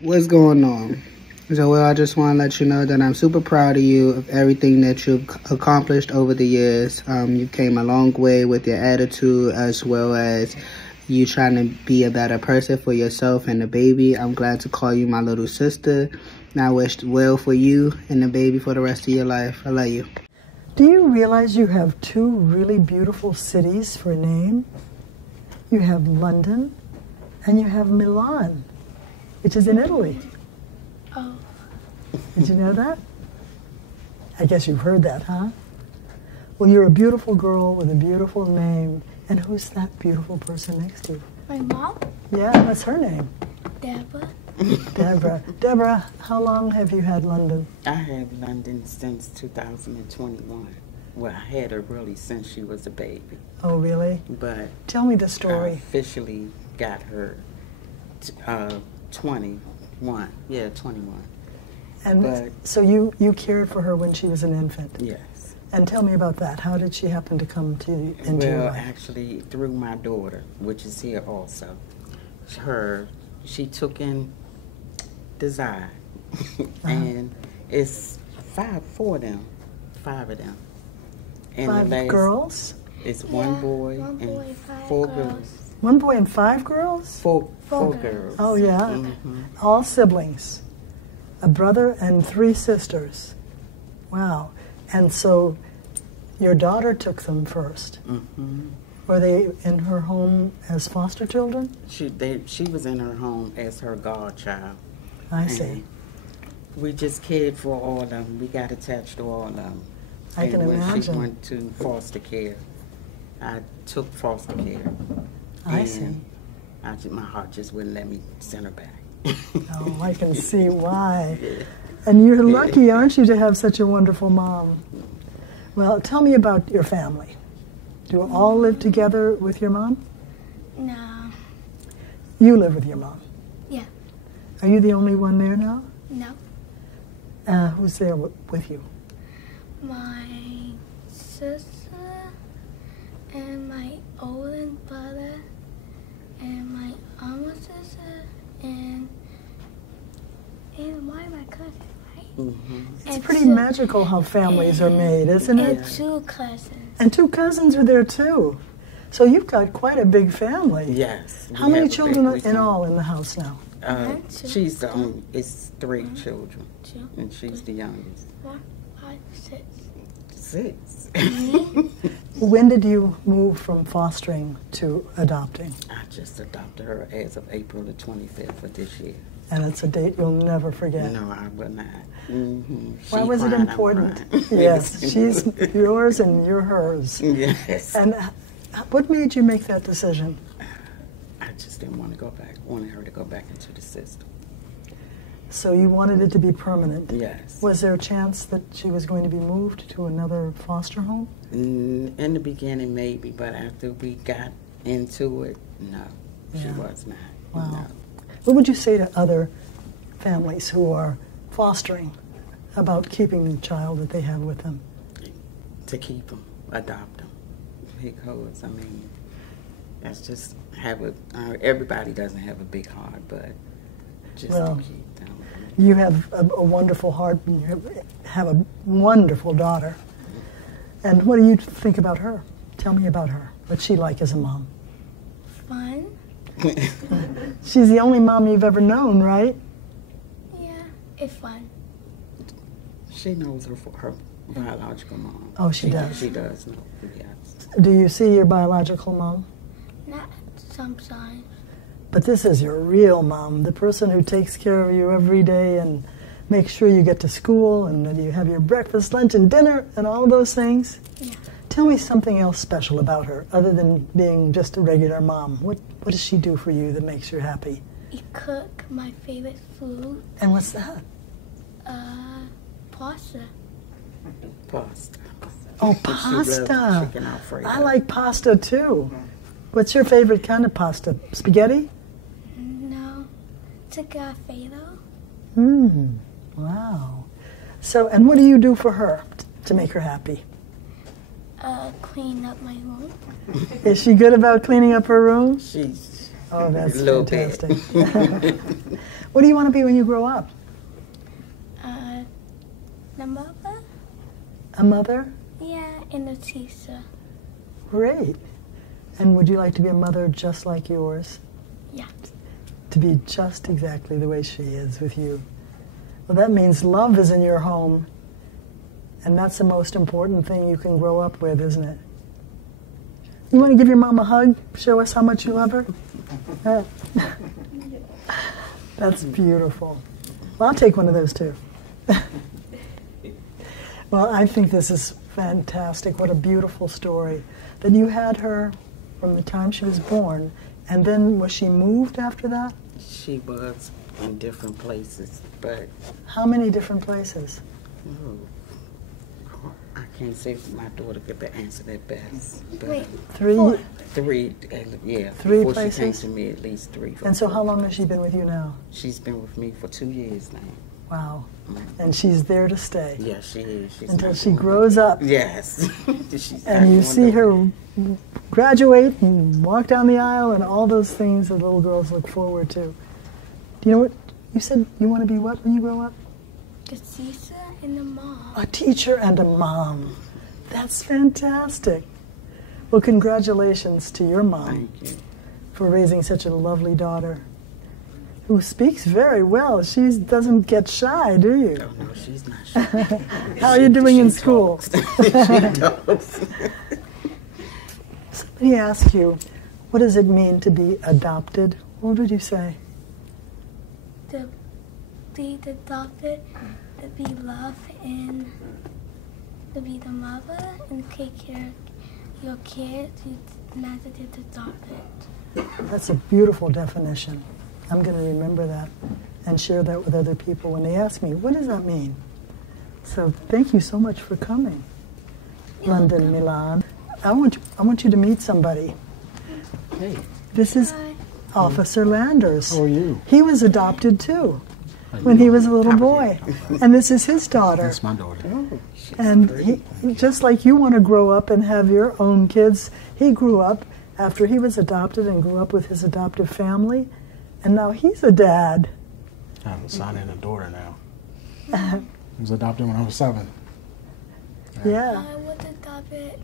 What's going on? Zoelle, I just want to let you know that I'm super proud of you, of everything that you've accomplished over the years. You came a long way with your attitude, as well as you trying to be a better person for yourself and the baby. I'm glad to call you my little sister. And I wish well for you and the baby for the rest of your life. I love you. Do you realize you have 2 really beautiful cities for a name? You have London And you have Milan, which is in Italy. Oh. Did you know that? I guess you've heard that, huh? Well, you're a beautiful girl with a beautiful name. And who's that beautiful person next to you? My mom? Yeah, what's her name? Deborah. Deborah. Deborah, how long have you had London? I had London since 2021. Well, I had her really since she was a baby. Oh, really? But tell me the story. I officially got her 21. Yeah, 21. And but, so you cared for her when she was an infant? Yes. And tell me about that. How did she happen to come to you into your life? Well, actually, through my daughter, which is here also. She took in Desire. And it's five of them. And 5 girls? It's one boy and 4 girls. 1 boy and 5 girls? 4 girls. Oh, yeah. Mm-hmm. All siblings. A brother and 3 sisters. Wow. And so your daughter took them first. Mm-hmm. Were they in her home as foster children? She was in her home as her godchild. I see. We just cared for all of them. We got attached to all of them. I can imagine. When she went to foster care, I took foster care. I see. My heart just wouldn't let me send her back. Oh, I can see why. And you're lucky, aren't you, to have such a wonderful mom? Well, tell me about your family. Do you all live together with your mom? No. You live with your mom? Yeah. Are you the only one there now? No. Who's there with you? My sister and my older brother and my older sister and one of my cousins, right? Mm-hmm. It's pretty magical how families are made, isn't it? And 2 cousins. And 2 cousins are there too. So you've got quite a big family. Yes. How many children are in all in the house now? She's the only, it's 3 children. 2. And she's the youngest. 4, 5, 6. 6. When did you move from fostering to adopting? I just adopted her as of April the 25th of this year. And it's a date you'll never forget. No, I will not. Mm-hmm. Why was it important? Yes, she's yours and you're hers. Yes. And what made you make that decision? I just didn't want to go back. Wanted her to go back into the system. So you wanted it to be permanent? Yes. Was there a chance that she was going to be moved to another foster home? In the beginning, maybe, but after we got into it, no, she was not. Wow. No. What would you say to other families who are fostering about keeping the child that they have with them? To keep them, adopt them. Because, I mean, that's just everybody doesn't have a big heart, but just to keep them. You have a wonderful heart and you have a wonderful daughter. And what do you think about her? Tell me about her. What's she like as a mom? Fun. She's the only mom you've ever known, right? Yeah, it's fun. She knows her biological mom. Oh, she does? She does know, yes. Do you see your biological mom? Not sometimes. But this is your real mom, the person who takes care of you every day and makes sure you get to school and that you have your breakfast, lunch, and dinner and all those things. Yeah. Tell me something else special about her, other than being just a regular mom. What does she do for you that makes you happy? You cook my favorite food. And what's that? Pasta. Pasta. Oh, pasta. Chicken Alfredo. I like pasta too. What's your favorite kind of pasta? Spaghetti? No. Chicken Alfredo. Wow. So, and what do you do for her to make her happy? Clean up my room. Is she good about cleaning up her room? She's that's a little fantastic. What do you want to be when you grow up? The mother? A mother? Yeah, and a teacher. Great. And would you like to be a mother just like yours? Yeah. To be just exactly the way she is with you. Well, that means love is in your home. And that's the most important thing you can grow up with, isn't it? You want to give your mom a hug? Show us how much you love her? That's beautiful. Well, I'll take one of those too. Well, I think this is fantastic. What a beautiful story. That you had her from the time she was born, and then was she moved after that? She was in different places, but... How many different places? Oh, I can't say if my daughter could answer that best. But Wait, three? Three, yeah. Three before places? She came to me, at least three. And so how long has she been with you now? She's been with me for 2 years now. Wow. And she's there to stay. Yes, she is. She's until she grows up. Yes. And you see her graduate and walk down the aisle and all those things that little girls look forward to. Do you know what? You said you want to be what when you grow up? A teacher and a mom. A teacher and a mom. That's fantastic. Well, congratulations to your mom for raising such a lovely daughter who speaks very well. She doesn't get shy, do you? Oh, no, she's not shy. How are you doing in school? She does. Somebody asked you, what does it mean to be adopted? What would you say? To be adopted, to be loved, and to be the mother and take care of your kids. Not to get adopted. That's a beautiful definition. I'm going to remember that and share that with other people when they ask me, what does that mean? So thank you so much for coming. London, Milan. I want you to meet somebody. Hey. This is Officer Landers. How are you? He was adopted too when he was a little boy. And this is his daughter. That's my daughter. And he, just like you want to grow up and have your own kids, he grew up after he was adopted and grew up with his adoptive family. And now he's a dad. I have a son and a daughter now. He was adopted when I was 7. Yeah. I was adopted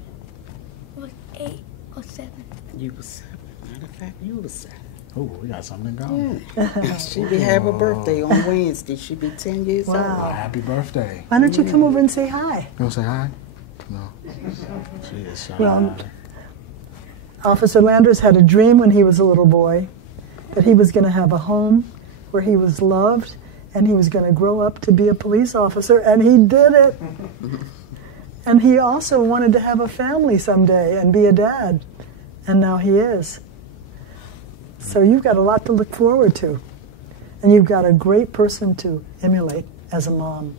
was 8 or 7. You were 7. Matter of fact, you were 7. Oh, we got something going. She be have a birthday on Wednesday. She be 10 years old. Wow. Happy birthday. Why don't you come over and say hi? You want to say hi? No. She is shy. Well, Officer Landers had a dream when he was a little boy that he was going to have a home where he was loved and he was going to grow up to be a police officer, and he did it. And he also wanted to have a family someday and be a dad, and now he is. So you've got a lot to look forward to, and you've got a great person to emulate as a mom,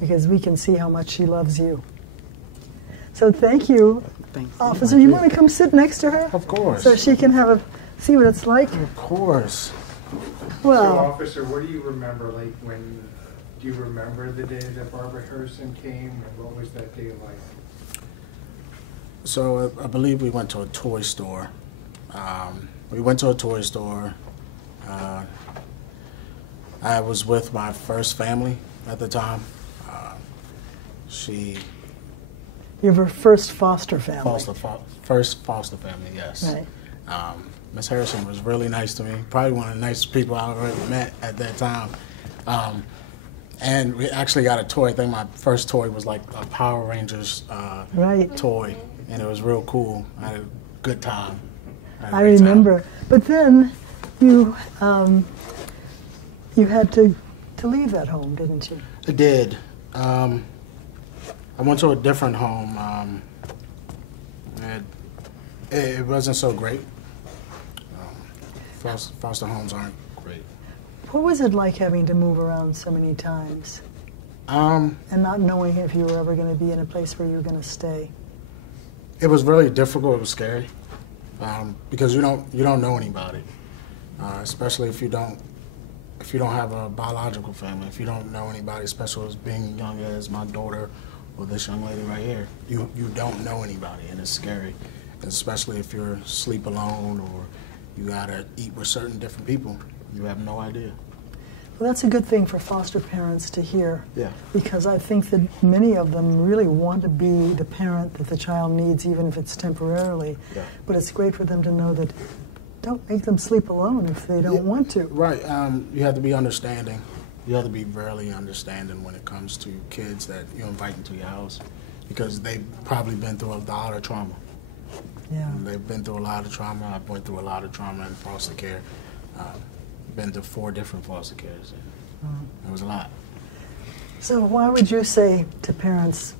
because we can see how much she loves you. So thank you. Officer, you want to come sit next to her? Of course. So she can have see what it's like? Of course. Well, so, officer, what do you remember, like, do you remember the day that Barbara Harrison came, and what was that day like? So I believe we went to a toy store. We went to a toy store. I was with my first family at the time. Your first foster family. First foster family, yes. Right. Miss Harrison was really nice to me. Probably one of the nicest people I've ever met at that time. And we actually got a toy. I think my first toy was like a Power Rangers toy, and it was real cool. I had a good time. I remember. But then you had to leave that home, didn't you? I did. I went to a different home. It wasn't so great. Foster homes aren't great. What was it like having to move around so many times? And not knowing if you were ever going to be in a place where you were going to stay? It was really difficult. It was scary. Because you don't know anybody, especially if you don't have a biological family. If you don't know anybody, especially as being young as my daughter or this young lady right here, you don't know anybody, and it's scary, especially if you're sleep alone or you gotta eat with certain different people. You have no idea. Well, that's a good thing for foster parents to hear. Yeah. Because I think that many of them really want to be the parent that the child needs, even if it's temporarily. Yeah. But it's great for them to know that don't make them sleep alone if they don't want to. Right. You have to be understanding. You have to be really understanding when it comes to kids that you invite into your house, because they've probably been through a lot of trauma. Yeah. And they've been through a lot of trauma. I've went through a lot of trauma in foster care. Been to 4 different foster cares. It was a lot. So why would you say to parents,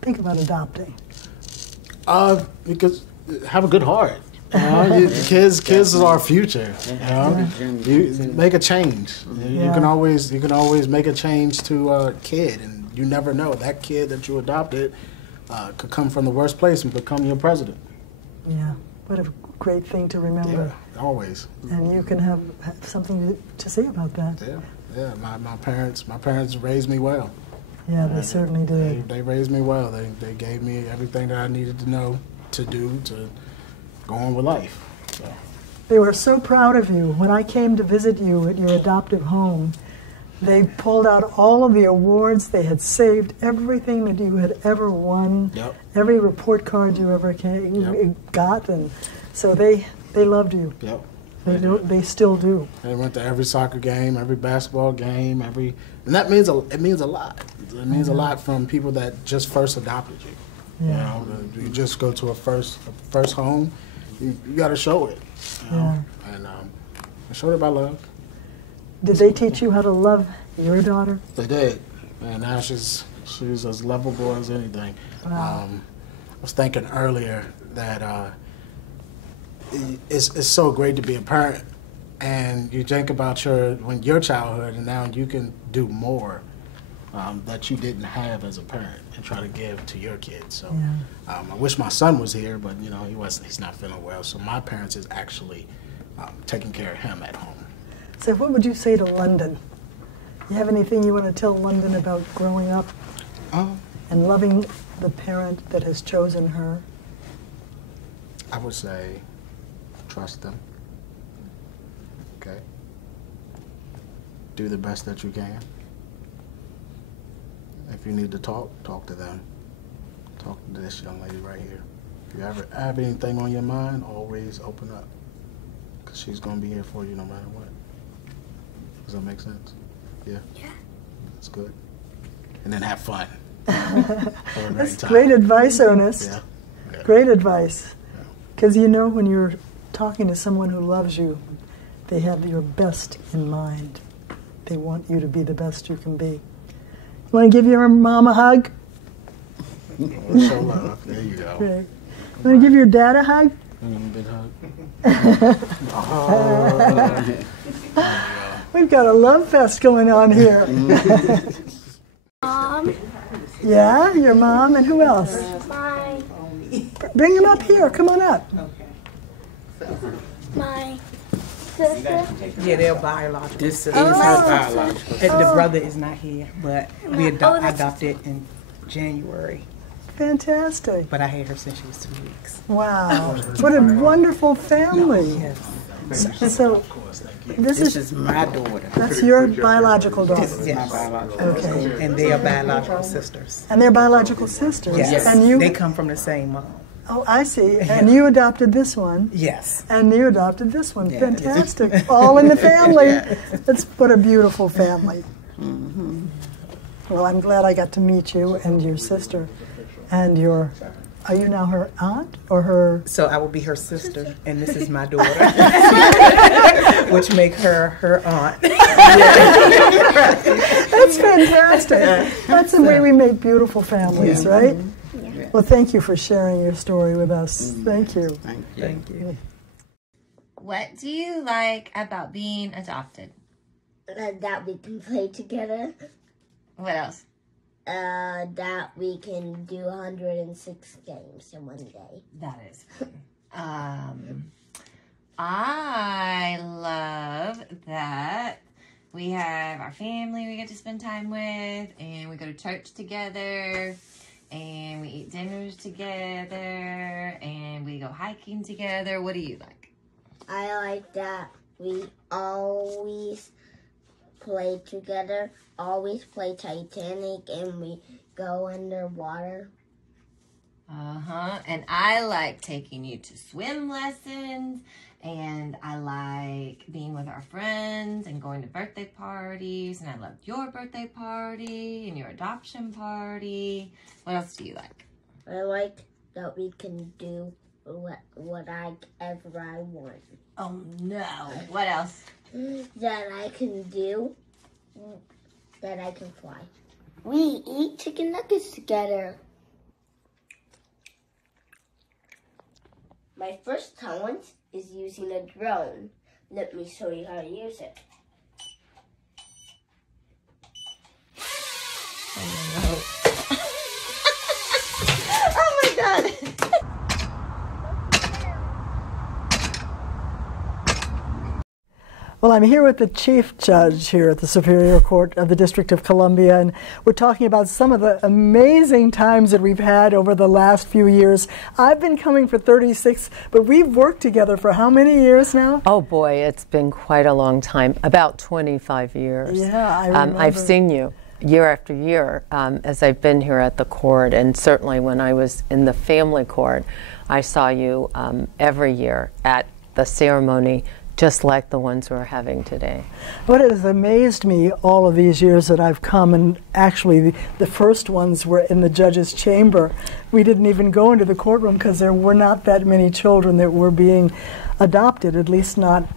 think about adopting? Because have a good heart. You know, kids is our future. You know, you make a change. You can always make a change to a kid, and you never know, that kid that you adopted could come from the worst place and become your president. Yeah, what a great thing to remember. Yeah, always. And you can have something to say about that. Yeah. My parents raised me well. Yeah, they certainly did. They raised me well. They gave me everything that I needed to know to do to go on with life. So. They were so proud of you. When I came to visit you at your adoptive home, they pulled out all of the awards. They had saved everything that you had ever won, every report card you ever got, and so they loved you. Yep. They still do. They went to every soccer game, every basketball game, and that means it means a lot. It means a lot from people that just first adopted you. Yeah. You know, you just go to a first home. You got to show it. You know? And I showed it by love. Did they teach you how to love your daughter? They did, and now she's as lovable as anything. Wow. I was thinking earlier that it's so great to be a parent, and you think about your childhood, and now you can do more that you didn't have as a parent and try to give to your kids. So I wish my son was here, but you know he's not feeling well. So my parents is actually taking care of him at home. So what would you say to London? You have anything you want to tell London about growing up and loving the parent that has chosen her? I would say trust them. Okay. Do the best that you can. If you need to talk to them. Talk to this young lady right here. If you ever have anything on your mind, always open up. Because she's going to be here for you no matter what. Does that make sense? Yeah? Yeah. That's good. And then have fun. That's great advice, Ernest. Yeah. Great advice. Because you know when you're talking to someone who loves you, they have your best in mind. They want you to be the best you can be. You want to give your mom a hug? Show love. There you go. Okay. You want to give your dad a hug? Big hug. We've got a love fest going on here. Mom. Yeah, your mom, and who else? My. Bring him up here. Come on up. My sister. Yeah, they're biological. This is her biological. The brother is not here, but we adopted in January. Fantastic. But I had her since she was 2 weeks. Wow. What a wonderful family. Yes. So, this is my daughter. That's your biological daughter. This is my biological Okay. And they are biological sisters. And they're biological sisters. Yes. And you. They come from the same mom. Oh, I see. And you adopted this one. Yes. And you adopted this one. Yeah. Fantastic. All in the family. That's what a beautiful family. Mm-hmm. Well, I'm glad I got to meet you and your sister. And are you now her aunt or her? So I will be her sister, and this is my daughter, which make her aunt. That's fantastic. That's the way we make beautiful families, right? Yeah. Well, thank you for sharing your story with us. Thank you. Thank you. What do you like about being adopted? That we can play together. What else? That we can do 106 games in one day. That is I love that we have our family we get to spend time with, and we go to church together, and we eat dinners together, and we go hiking together. What do you like? I like that we always play together, always play Titanic, and we go underwater. And I like taking you to swim lessons, and I like being with our friends and going to birthday parties, and I loved your birthday party and your adoption party. What else do you like? I like that we can do whatever I want. Oh no. What else? That I can do, that I can fly. We eat chicken nuggets together. My first talent is using a drone. Let me show you how to use it. Oh my God. Well, I'm here with the Chief Judge here at the Superior Court of the District of Columbia, and we're talking about some of the amazing times that we've had over the last few years. I've been coming for 36, but we've worked together for how many years now? Oh boy, it's been quite a long time, about 25 years. Yeah, I remember. I've seen you year after year as I've been here at the court, and certainly when I was in the family court, I saw you every year at the ceremony, just like the ones we're having today. What has amazed me all of these years that I've come, and actually the first ones were in the judge's chamber. We didn't even go into the courtroom because there were not that many children that were being adopted, at least not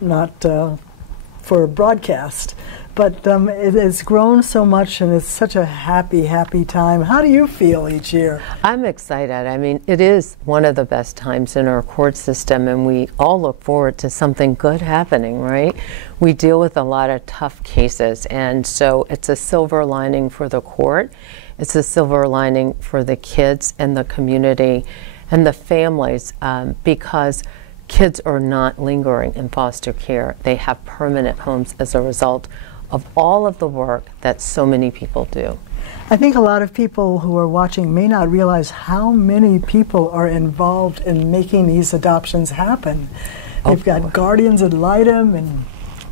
for broadcast. But it has grown so much, and it's such a happy, happy time. How do you feel each year? I'm excited. I mean, it is one of the best times in our court system, and we all look forward to something good happening, right? We deal with a lot of tough cases, and so it's a silver lining for the court. It's a silver lining for the kids and the community and the families because kids are not lingering in foster care. They have permanent homes as a result of all of the work that so many people do. I think a lot of people who are watching may not realize how many people are involved in making these adoptions happen. They've got guardians ad litem and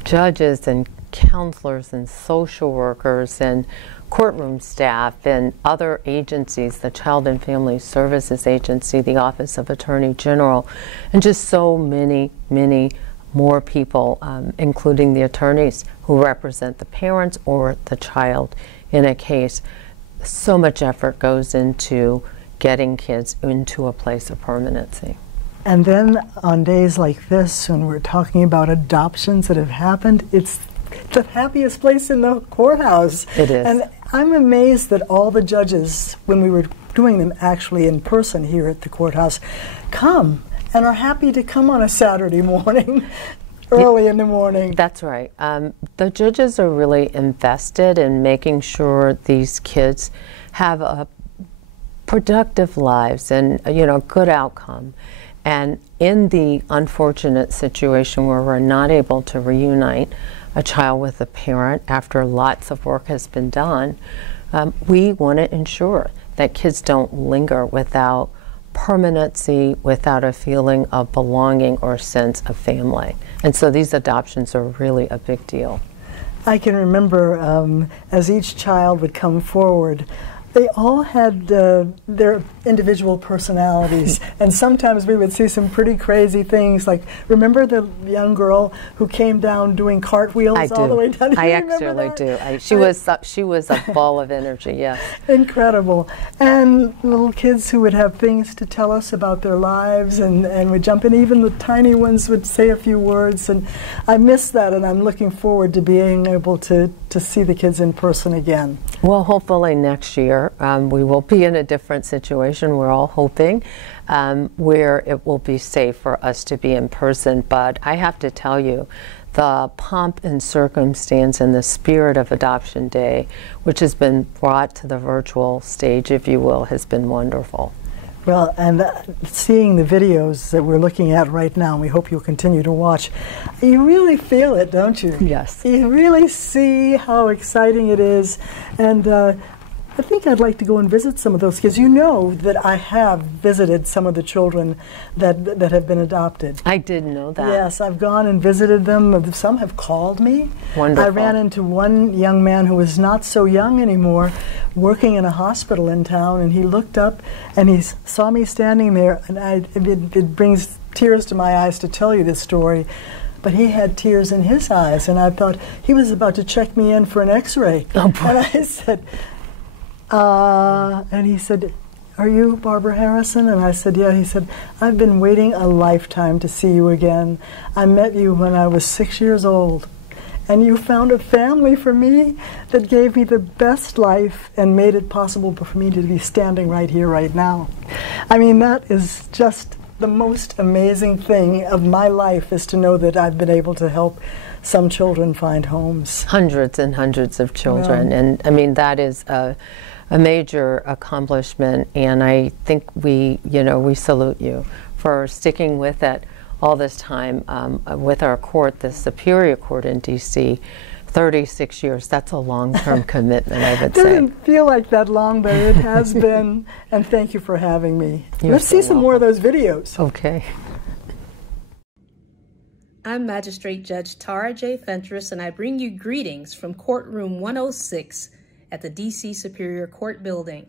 judges and counselors and social workers and courtroom staff and other agencies, the Child and Family Services Agency, the Office of Attorney General, and just so many, many more people, including the attorneys who represent the parents or the child in a case. So much effort goes into getting kids into a place of permanency. And then on days like this, when we're talking about adoptions that have happened, it's the happiest place in the courthouse. It is. And I'm amazed that all the judges, when we were doing them actually in person here at the courthouse, come and are happy to come on a Saturday morning, early in the morning. That's right. The judges are really invested in making sure these kids have a productive lives and good outcome. And in the unfortunate situation where we're not able to reunite a child with a parent after lots of work has been done, we want to ensure that kids don't linger without permanency, without a feeling of belonging or sense of family. And so these adoptions are really a big deal. I can remember as each child would come forward, they all had their individual personalities, and sometimes we would see some pretty crazy things. Like, remember the young girl who came down doing cartwheels all the way down? Do I you remember actually that? do. She was a ball of energy. Yeah. Incredible. And little kids who would have things to tell us about their lives and would jump in. Even the tiny ones would say a few words, and I miss that, and I'm looking forward to being able to see the kids in person again. Well, hopefully next year we will be in a different situation. We're all hoping where it will be safe for us to be in person. But I have to tell you, the pomp and circumstance and the spirit of Adoption Day, which has been brought to the virtual stage, if you will, has been wonderful. Well, and seeing the videos that we're looking at right now, and we hope you'll continue to watch, you really feel it, don't you? Yes. You really see how exciting it is, and I think I'd like to go and visit some of those kids. You know that I have visited some of the children that have been adopted. I didn't know that. Yes, I've gone and visited them. Some have called me. Wonderful. I ran into one young man who was not so young anymore, working in a hospital in town, and he looked up and he saw me standing there, and it brings tears to my eyes to tell you this story. But he had tears in his eyes, and I thought he was about to check me in for an x-ray. Oh, boy. And I said, and he said, "Are you Barbara Harrison?" And I said, "Yeah." He said, "I've been waiting a lifetime to see you again. I met you when I was 6 years old, and you found a family for me that gave me the best life and made it possible for me to be standing right here, right now." I mean, that is just the most amazing thing of my life, is to know that I've been able to help some children find homes. Hundreds and hundreds of children. Yeah. And I mean, that is a major accomplishment. And I think we salute you for sticking with it all this time with our court, the Superior Court in D.C. 36 years. That's a long-term commitment, I would say. It doesn't feel like that long, but it has been. And thank you for having me. Let's see some more of those videos. Okay. I'm Magistrate Judge Tara J. Fentress, and I bring you greetings from Courtroom 106 at the D.C. Superior Court building.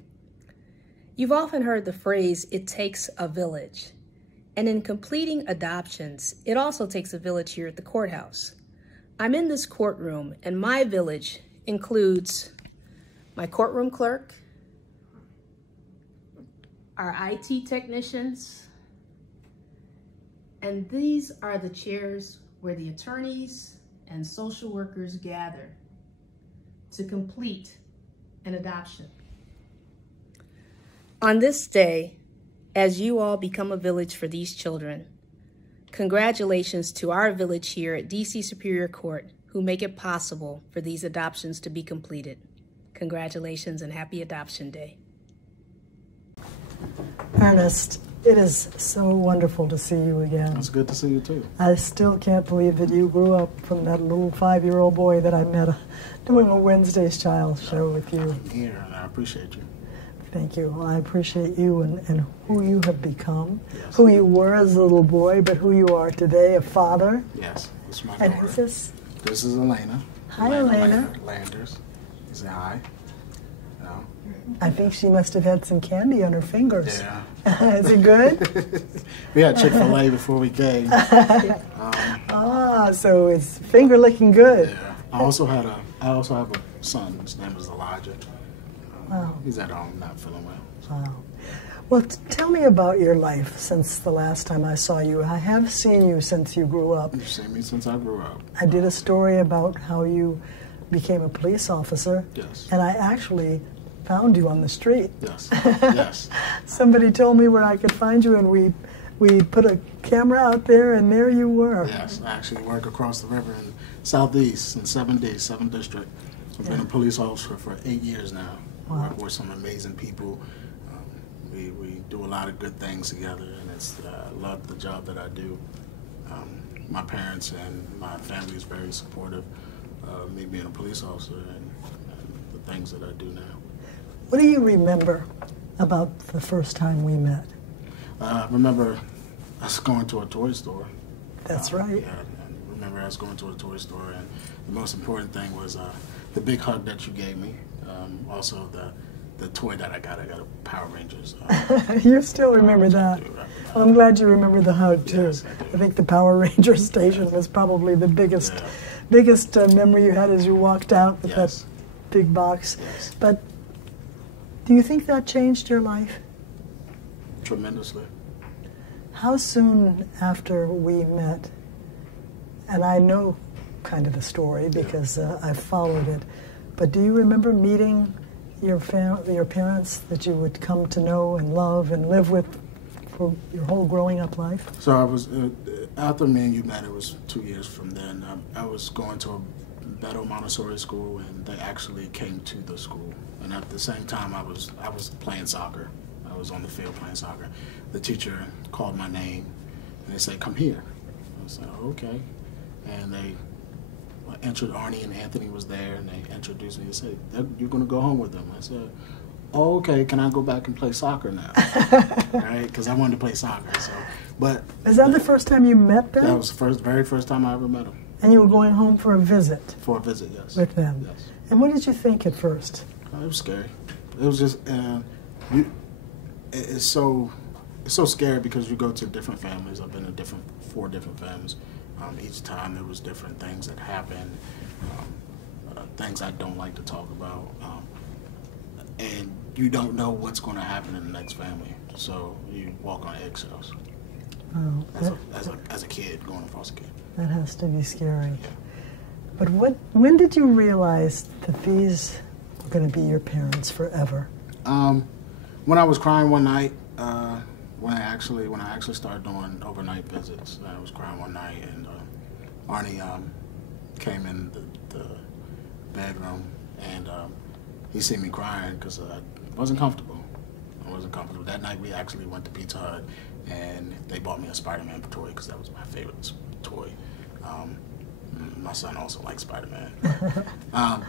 You've often heard the phrase, "it takes a village." And in completing adoptions, it also takes a village here at the courthouse. I'm in this courtroom, and my village includes my courtroom clerk, our IT technicians, and these are the chairs where the attorneys and social workers gather to complete an adoption. On this day, as you all become a village for these children, congratulations to our village here at D.C. Superior Court who make it possible for these adoptions to be completed. Congratulations and happy Adoption Day. Ernest, it is so wonderful to see you again. It's good to see you too. I still can't believe that you grew up from that little 5-year-old boy that I met doing a Wednesday's Child show with you. Yeah, I appreciate you. Thank you. Well, I appreciate you and who you have become, who you were as a little boy, but who you are today, a father. Yes, it's my And daughter. who's this? This is Elena. Hi, Elena. Landers. Say hi. No. I think she must have had some candy on her fingers. Yeah. Is it good? We had Chick-fil-A before we came. So it's finger licking good. Yeah. I also have a son. His name is Elijah. Wow. He's at home, not feeling well. Wow. Well, tell me about your life since the last time I saw you. I have seen you since you grew up. You've seen me since I grew up. I did a story about how you became a police officer. Yes. And I actually found you on the street. Yes. Yes. Somebody told me where I could find you, and we put a camera out there, and there you were. Yes. I actually work across the river in Southeast in 7D, 7th District. I've been a police officer for 8 years now. Wow. I work with some amazing people. We do a lot of good things together, and I love the job that I do. My parents and my family is very supportive of me being a police officer and the things that I do now. What do you remember about the first time we met? I remember us going to a toy store. That's right. Yeah, I remember us going to a toy store, and the most important thing was the big hug that you gave me. Also the toy that I got a Power Rangers. You still remember that? Well, I'm glad you remember the hug too. Yes, I think the Power Ranger station was probably the biggest memory you had as you walked out with that big box. Yes. But do you think that changed your life? Tremendously. How soon after we met, and I know kind of the story because I followed it, but do you remember meeting your parents that you would come to know and love and live with for your whole growing up life? So I was, after me and you met, it was 2 years from then. I was going to a Beto Montessori school, and they actually came to the school. And at the same time, I was playing soccer. I was on the field playing soccer. The teacher called my name, and they said, "Come here." I said, "Okay." And they entered Arnie and Anthony was there, and they introduced me and said, "You're going to go home with them." I said, "Oh, okay. Can I go back and play soccer now?" Right? Because I wanted to play soccer. So, but is that the first time you met them? That was the very first time I ever met them. And you were going home for a visit? For a visit, yes. With them? Yes. And what did you think at first? It was scary. It was just, it's so scary because you go to different families. I've been to 4 different families. Each time there was different things that happened, things I don't like to talk about. And you don't know what's going to happen in the next family, so you walk on eggshells. Oh, As a kid, going to foster care. that has to be scary. But when did you realize that these were going to be your parents forever? When I was crying one night, when I actually started doing overnight visits, I was crying one night, and Arnie came in the bedroom, and he seen me crying because I wasn't comfortable. That night we actually went to Pizza Hut, and they bought me a Spider-Man toy because that was my favorite toy. My son also likes Spider-Man.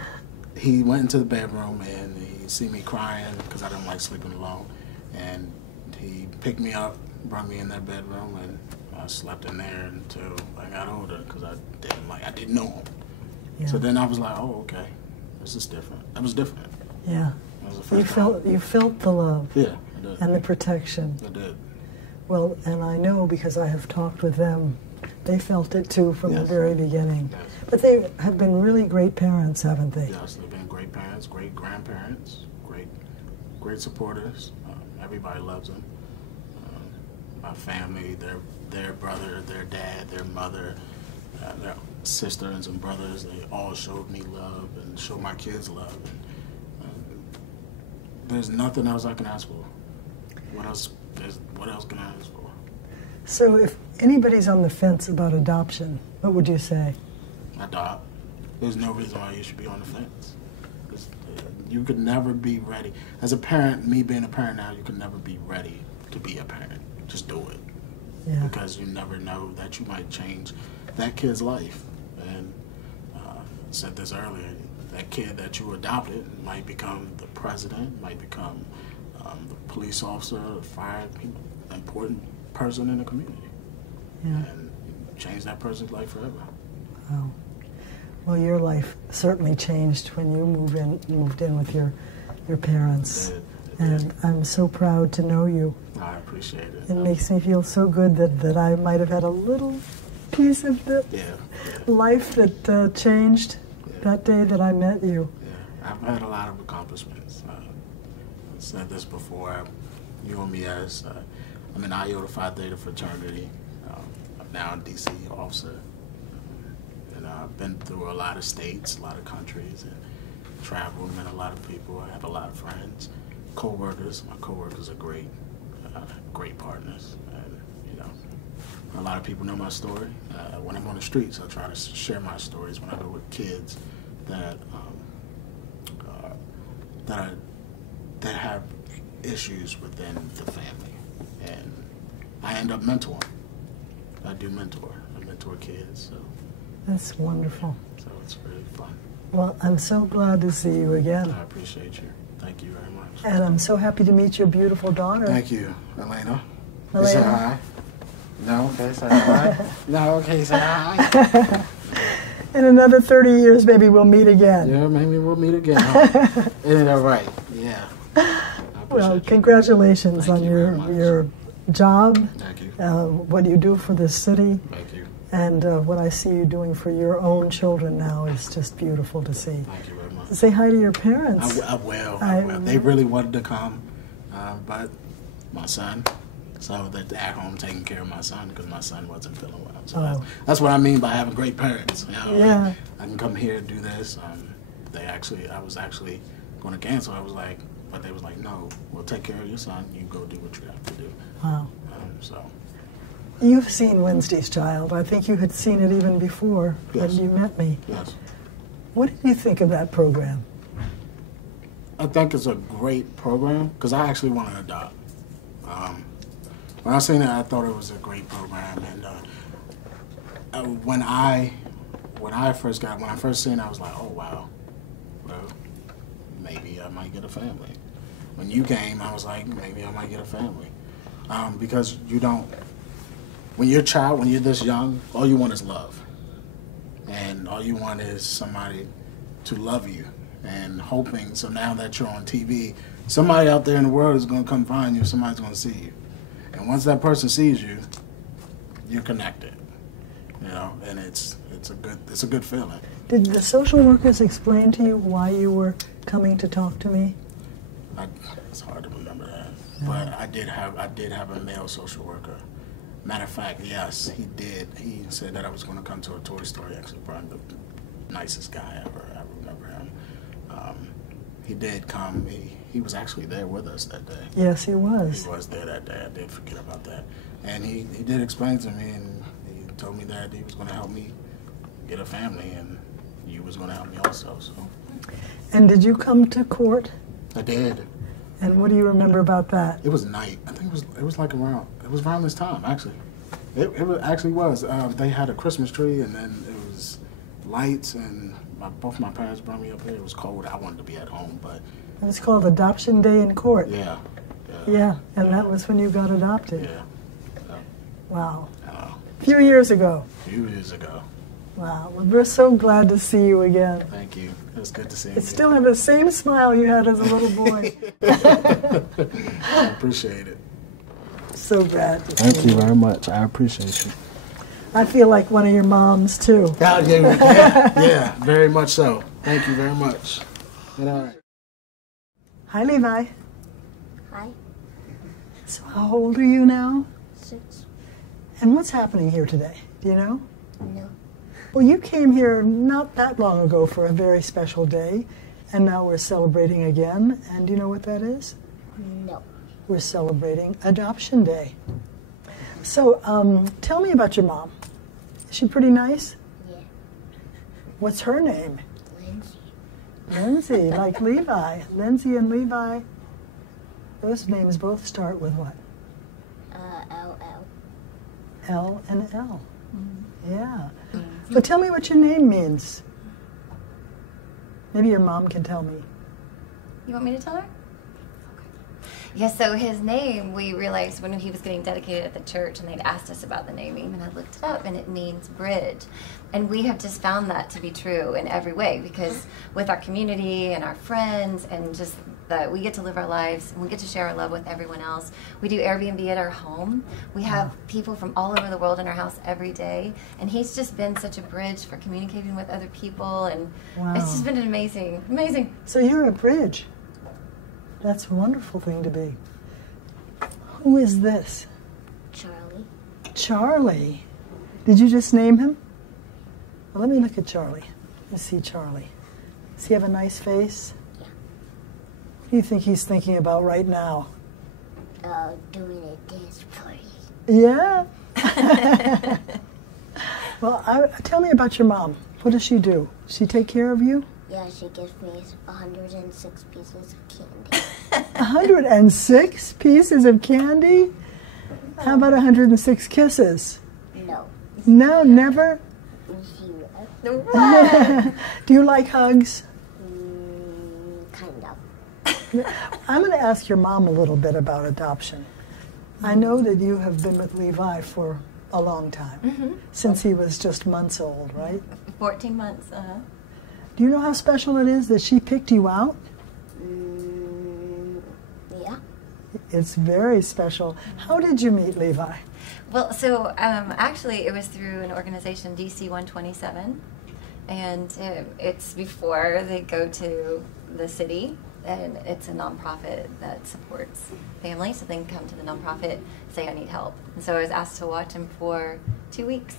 He went into the bedroom, and he see me crying because I didn't like sleeping alone, and he picked me up, brought me in that bedroom, and I slept in there until I got older because I didn't know him. Yeah. So then I was like, oh, okay, this is different. That was different. Yeah. You felt the love. Yeah, I did. And the protection. I did. Well, and I know because I have talked with them, they felt it too from the very beginning. Yes. But they have been really great parents, haven't they? Yes, they've been great parents, great grandparents, great supporters. Everybody loves them. My family, their brother, their dad, their mother, their sisters and brothers, they all showed me love and showed my kids love. There's nothing else I can ask for. What else can I ask for? So if anybody's on the fence about adoption, what would you say? Adopt. There's no reason why you should be on the fence. You could never be ready. As a parent, me being a parent now, you can never be ready to be a parent. Just do it. Yeah. Because you never know that you might change that kid's life. And I said this earlier, that kid that you adopted might become the president, might become the police officer, the fire people, important person in the community. Yeah. And change that person's life forever. Wow. Well, your life certainly changed when you moved in with your parents. It and I'm so proud to know you. I appreciate it. It makes me feel so good that I might have had a little piece of the life that changed that day that I met you. Yeah, I've had a lot of accomplishments. I've said this before. You and me as I'm an Iota Phi Theta fraternity. I'm now a DC officer. And I've been through a lot of states, a lot of countries, and traveled, met a lot of people. I have a lot of friends, co-workers. My co-workers are great partners. And, you know, a lot of people know my story. When I'm on the streets, I try to share my stories when I go with kids that have issues within the family. And I end up mentoring. I do mentor. I mentor kids. So. That's wonderful. So it's really fun. Well, I'm so glad to see you again. I appreciate you. Thank you very much. And I'm so happy to meet your beautiful daughter. Thank you, Elena. Elena. Say hi. No, okay, say hi. No, okay, say hi. In another 30 years, maybe we'll meet again. Yeah, maybe we'll meet again. Huh? Isn't that right? Yeah. Well, congratulations on your job. Thank you. What you do for this city. Thank you. And what I see you doing for your own children now is just beautiful to see. Thank you very much. Say hi to your parents. I will. They really wanted to come, but my son, so they're at home taking care of my son because my son wasn't feeling well. So that's what I mean by having great parents. You know, yeah. Like, I can come here and do this. I was actually going to cancel. I was like, but they was like, no, we'll take care of your son. You go do what you have to do. Wow. So. You've seen Wednesday's Child. I think you had seen it even before when you met me. Yes. What did you think of that program? I think it's a great program because I actually want to adopt. When I seen it, I thought it was a great program, and when I first seen it, I was like, oh wow, well, maybe I might get a family. When you came, I was like, maybe I might get a family, because you don't. When you're a child, when you're this young, all you want is love, and all you want is somebody to love you. And hoping, so now that you're on TV, somebody out there in the world is going to come find you, somebody's going to see you. And once that person sees you, you're connected, you know, and it's a good feeling. Did the social workers explain to you why you were coming to talk to me? It's hard to remember that. But I did have a male social worker. Matter of fact, yes, he did. He said that I was going to come to a Toy Story. Actually, probably the nicest guy ever. I remember him. He did come. He was actually there with us that day. Yes, he was. He was there that day. I did forget about that. And he did explain to me, and he told me that he was going to help me get a family, and you was going to help me also. So. And did you come to court? I did. And what do you remember about that? It was night. I think it was like around this time, actually. It actually was. They had a Christmas tree, and then it was lights, and both my parents brought me up here. It was cold. I wanted to be at home, but... It was called Adoption Day in Court. Yeah. Yeah, and that was when you got adopted. Yeah. Wow. A few years ago. A few years ago. Wow. Well, we're so glad to see you again. Thank you. It was good to see you. You still have the same smile you had as a little boy. I appreciate it. So glad to see you. Thank you very much. I appreciate you. I feel like one of your moms, too. Yeah, very much so. Thank you very much. And all right. Hi, Levi. Hi. So how old are you now? 6. And what's happening here today? Do you know? No. Well, you came here not that long ago for a very special day, and now we're celebrating again. And do you know what that is? No. We're celebrating Adoption Day. So, tell me about your mom. Is she pretty nice? Yeah. What's her name? Lindsay. Lindsay, like Levi. Lindsay and Levi. Those names both start with what? L-L. L and L. Yeah. But tell me what your name means. Maybe your mom can tell me. You want me to tell her? Yeah, so his name, we realized when he was getting dedicated at the church, and they'd asked us about the naming, and I looked it up, and it means bridge. And we have just found that to be true in every way, because with our community and our friends, and just that we get to live our lives, and we get to share our love with everyone else. We do Airbnb at our home. We have people from all over the world in our house every day, and he's just been such a bridge for communicating with other people, and it's just been amazing. So you're a bridge. That's a wonderful thing to be. Who is this? Charlie. Charlie. Did you just name him? Well, let me look at Charlie. Let's see Charlie. Does he have a nice face? Yeah. What do you think he's thinking about right now? Doing a dance party. Yeah. Well, tell me about your mom. What does she do? Does she take care of you? Yeah, she gives me 106 pieces of candy. 106 pieces of candy? How about 106 kisses? No. No, never? Zero. Do you like hugs? Kind of. I'm going to ask your mom a little bit about adoption. I know that you have been with Levi for a long time, since he was just months old, right? 14 months, Do you know how special it is that she picked you out? Yeah. It's very special. How did you meet Levi? Well, so actually it was through an organization, DC 127, and it's before they go to the city, and it's a nonprofit that supports families, so they can come to the nonprofit, say I need help. And so I was asked to watch him for 2 weeks.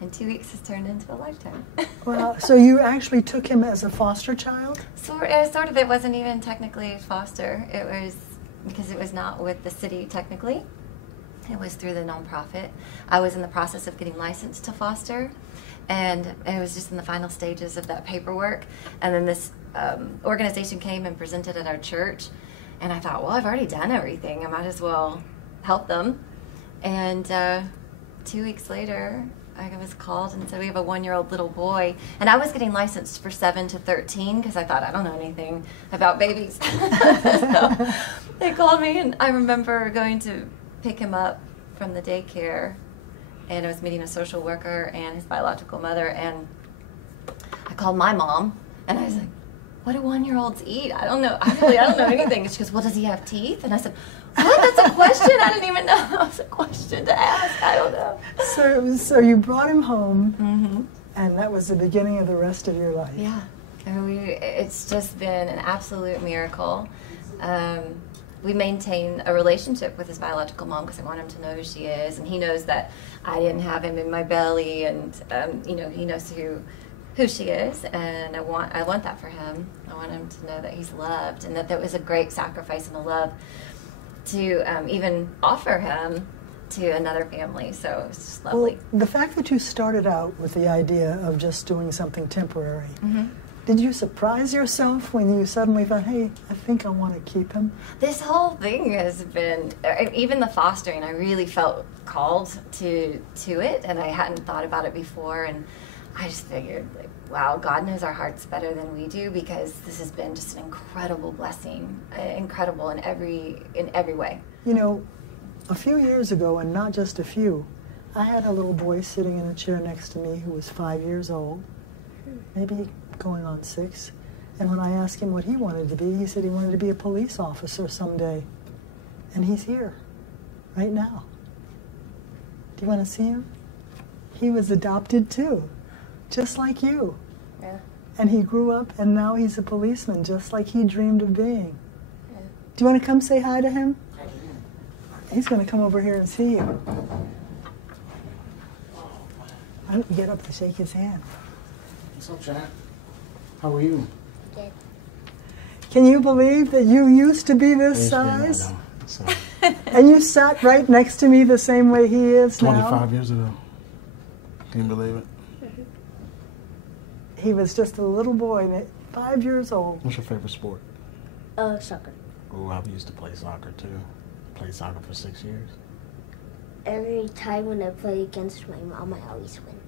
And 2 weeks has turned into a lifetime. Well, so you actually took him as a foster child? Sort of. It wasn't even technically foster. It was because it was not with the city technically. It was through the nonprofit. I was in the process of getting licensed to foster, and it was just in the final stages of that paperwork. And then this organization came and presented at our church, and I thought, well, I've already done everything. I might as well help them. And 2 weeks later, I was called and said, we have a 1-year-old little boy. And I was getting licensed for 7 to 13 because I thought, I don't know anything about babies. So they called me, and I remember going to pick him up from the daycare, and I was meeting a social worker and his biological mother, and I called my mom, and I was like, what do 1-year-olds eat? I don't know. I don't know anything. And she goes, well, does he have teeth? And I said, what? That's a question? I didn't even know that was a question to ask. I don't know. So you brought him home, and that was the beginning of the rest of your life. Yeah. And it's just been an absolute miracle. we maintain a relationship with his biological mom because I want him to know who she is, and he knows that I didn't have him in my belly, and you know, he knows who she is, and I want that for him. I want him to know that he's loved, and that there was a great sacrifice and a love to even offer him to another family. So it's just lovely. Well, the fact that you started out with the idea of just doing something temporary, did you surprise yourself when you suddenly thought, hey, I think I want to keep him? This whole thing has been, even the fostering, I really felt called to it, and I hadn't thought about it before, and I just figured, like, wow, God knows our hearts better than we do, because this has been just an incredible blessing, incredible in every way. You know, a few years ago, and not just a few, I had a little boy sitting in a chair next to me who was 5 years old, maybe going on 6. And when I asked him what he wanted to be, he said he wanted to be a police officer someday. And he's here, right now. Do you want to see him? He was adopted too, just like you. Yeah. And he grew up, and now he's a policeman, just like he dreamed of being. Yeah. Do you want to come say hi to him? He's going to come over here and see you. Why don't you get up to shake his hand? What's up, Chad? How are you? Good. Can you believe that you used to be this size? And you sat right next to me the same way he is 25 now? years ago. Can you believe it? He was just a little boy, 5 years old. What's your favorite sport? Soccer. Oh, I used to play soccer too. Played soccer for 6 years. Every time when I play against my mom, I always win.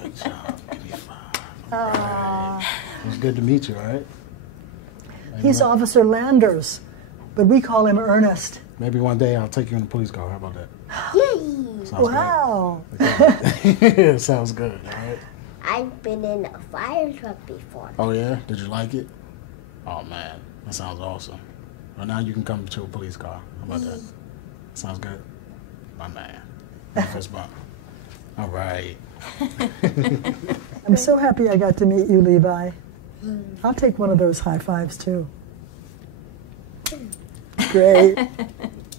Good job. Give me 5. Right. It was good to meet you, all right? He's Officer Landers, but we call him Ernest. Maybe one day I'll take you in the police car. How about that? Yay! Sounds wow. Good. Sounds good, all right? I've been in a fire truck before. Oh, yeah? Did you like it? Oh, man. That sounds awesome. Well, now you can come to a police car. How about that? Sounds good? My man. Fist bump. All right. I'm so happy I got to meet you, Levi. I'll take one of those high fives, too. Great.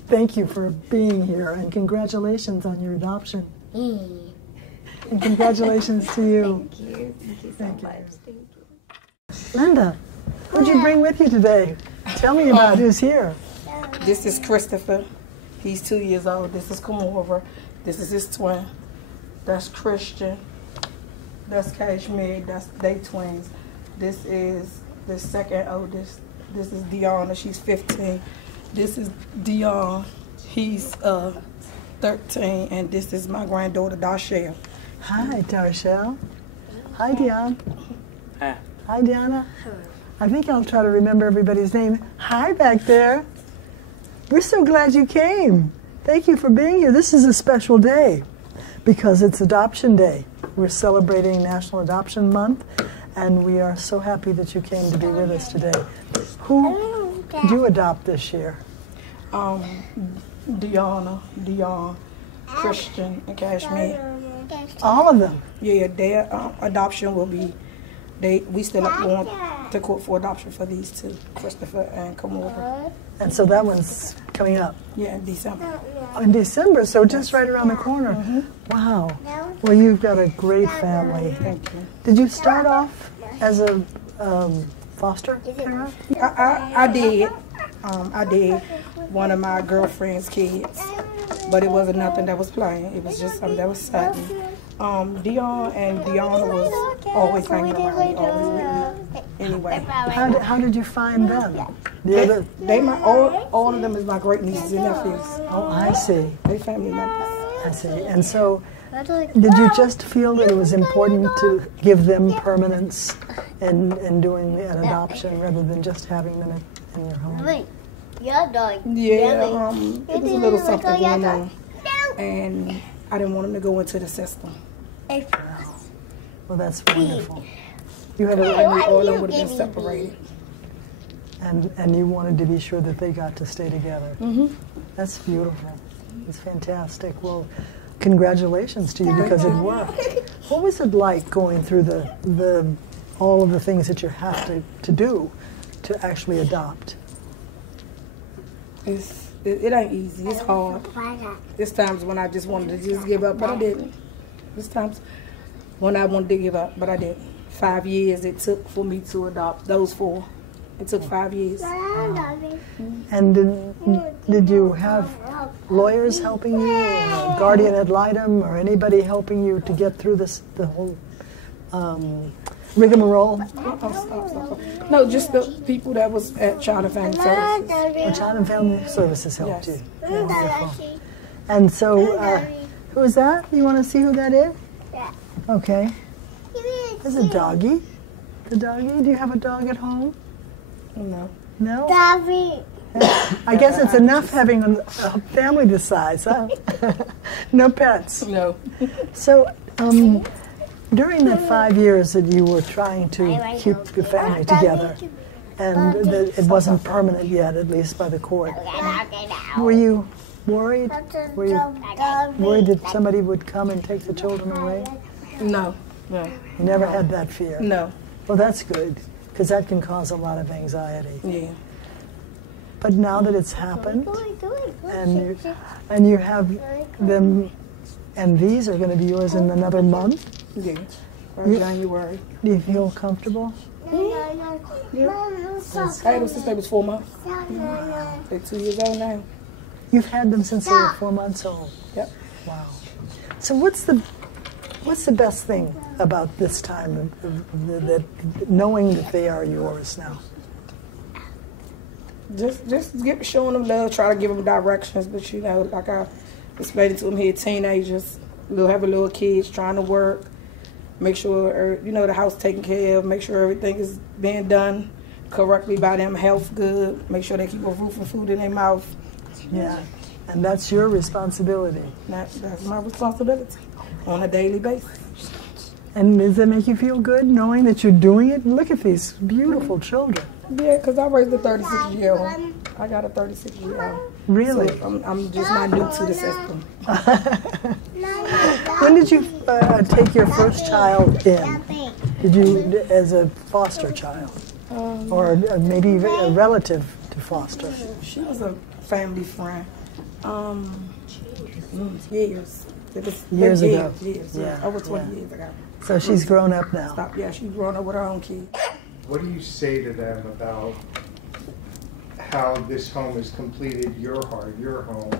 Thank you for being here, and congratulations on your adoption. And congratulations to you. Thank you. Thank you so much. Thank you. Linda, what'd you bring with you today? Tell me about who's here. This is Christopher. He's 2 years old. This is Kamora. This is his twin. That's Christian. That's Kashmir. They twins. This is the second oldest. This is Deanna. She's 15. This is Dion. He's 13. And this is my granddaughter, Darshell. Hi, Darshell. Hi, Dion. Hi. Hi, Diana. I think I'll try to remember everybody's name. Hi back there. We're so glad you came. Thank you for being here. This is a special day because it's Adoption Day. We're celebrating National Adoption Month, and we are so happy that you came to be with us today. Who did you adopt this year? Deanna, Dion, Christian, and Kashmir. All of them? Yeah, their adoption will be, we still up going to court for adoption for these two, Christopher and Kamora. And so that one's coming up? Yeah, in December. In December, so just right around the corner. Wow. Well, you've got a great family. Thank you. Did you start off as a foster parent? I did. I did. One of my girlfriend's kids, but it wasn't nothing that was playing. It was just something that was sudden. Dion and Deanna was always hanging around me, always with me. Anyway. How did you find them? All of them is my great nieces and nephews. Oh, I see. They family members. I see. And so, did you just feel that it was important to give them permanence in doing an adoption rather than just having them in your home? Yeah, it was a little something going on. And I didn't want them to go into the system. Well, that's wonderful. You had all of them would have been separated. And you wanted to be sure that they got to stay together. That's beautiful. It's fantastic. Well, congratulations to you because it worked. What was it like going through all of the things that you have to do to actually adopt? It ain't easy. It's hard. There's times when I just wanted to just give up, but I didn't. There's times when I wanted to give up, but I didn't. 5 years it took for me to adopt those 4. It took 5 years. And did you have lawyers helping you, or a guardian ad litem, or anybody helping you to get through the whole rigmarole? No, just the people that was at Child and Family Services. Well, Child and Family Services helped you. Wonderful. And so, who is that? You want to see who that is? Yeah. Okay. There's a doggy. The doggy. Do you have a dog at home? No. No? Doggy. I guess it's enough having a family this size, huh? No pets. No. So, during the 5 years that you were trying to keep your family together, and that it wasn't permanent yet, at least by the court, were you worried? Were you worried that somebody would come and take the children away? No. No. You never had that fear? No. Well, that's good, because that can cause a lot of anxiety. Yeah. But now that it's happened, and you have them, and these are going to be yours in another month? Yeah. January. Do you feel comfortable? I had them since they was 4 months. They're 2 years old now. You've had them since they were 4 months old? Yep. Wow. So what's the best thing about this time, that knowing that they are yours now? Just showing them love, try to give them directions, but like I explained to them here, teenagers, have a little kids trying to work, make sure the house taken care of, make sure everything is being done correctly by them, health good, make sure they keep a roof and food in their mouth. Yeah, and that's your responsibility. That's my responsibility on a daily basis. And does that make you feel good knowing that you're doing it? Look at these beautiful children. Yeah, because I raised a 36-year-old. I got a 36-year-old. Really? So I'm just not new to the system. When did you take your first child in? Did you, as a foster child? Or maybe a relative to foster? She was a family friend. Years. It was years ago. Years, yeah. Over 20 years ago. So she's grown up now. Yeah, she's grown up with her own kids. What do you say to them about how this home has completed your heart, your home,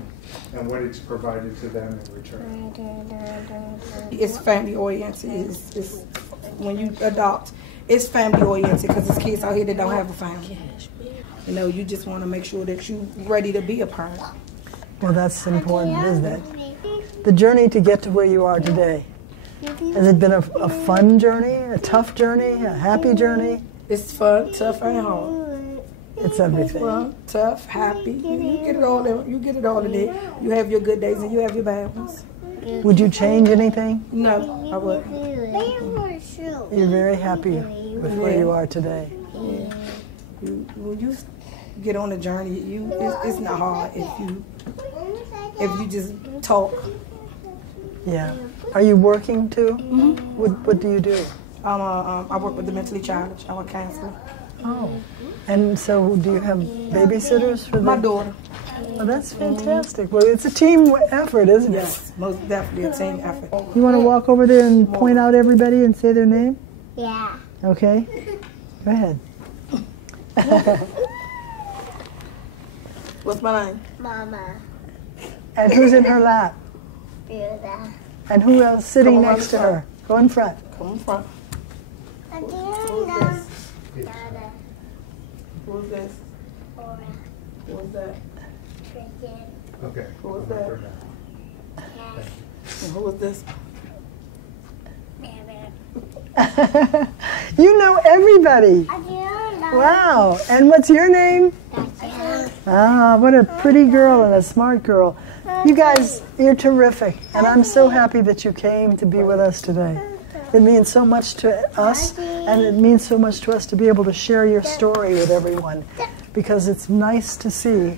and what it's provided to them in return? It's family oriented. It's when you adopt, it's family oriented because there's kids out here that don't have a family. You just want to make sure that you're ready to be a parent. Well, that's important, isn't it? The journey to get to where you are today. Has it been a fun journey, a tough journey, a happy journey? It's fun, tough, and hard. It's everything. Fun, tough, happy. You get it all. You get it all in it. You have your good days and you have your bad ones. Would you change anything? No, I wouldn't. You're very happy with where you are today. Yeah. When you get on a journey, it's not hard if you just talk. Yeah. Are you working too? Mm-hmm. What do you do? I work with the mentally challenged. I'm a counselor. Oh. And so do you have babysitters for them? My daughter. Oh, that's fantastic. Well, it's a team effort, isn't it? Yes, most definitely a team effort. You want to walk over there and point out everybody and say their name? Yeah. Okay. Go ahead. What's my name? Mama. And who's in her lap? Builder. And who else sitting next to her? Go in front. Come in front. Who's Who's this? Who's that? Okay. Who's that? And who is this? You know everybody. Wow. And what's your name? Ah, what a pretty girl and a smart girl. You guys, you're terrific. And I'm so happy that you came to be with us today. It means so much to us, and it means so much to us to be able to share your story with everyone, because it's nice to see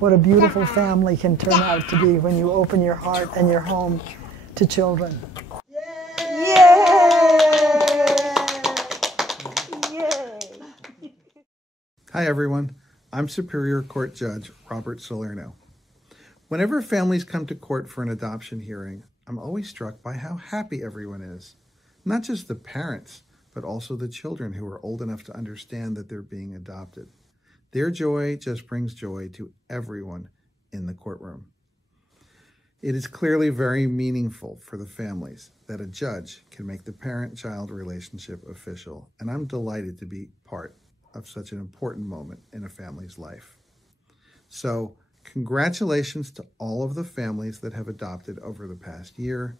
what a beautiful family can turn out to be when you open your heart and your home to children. Hi everyone, I'm Superior Court Judge Robert Salerno. Whenever families come to court for an adoption hearing, I'm always struck by how happy everyone is. Not just the parents, but also the children who are old enough to understand that they're being adopted. Their joy just brings joy to everyone in the courtroom. It is clearly very meaningful for the families that a judge can make the parent-child relationship official, and I'm delighted to be part of such an important moment in a family's life. So, congratulations to all of the families that have adopted over the past year,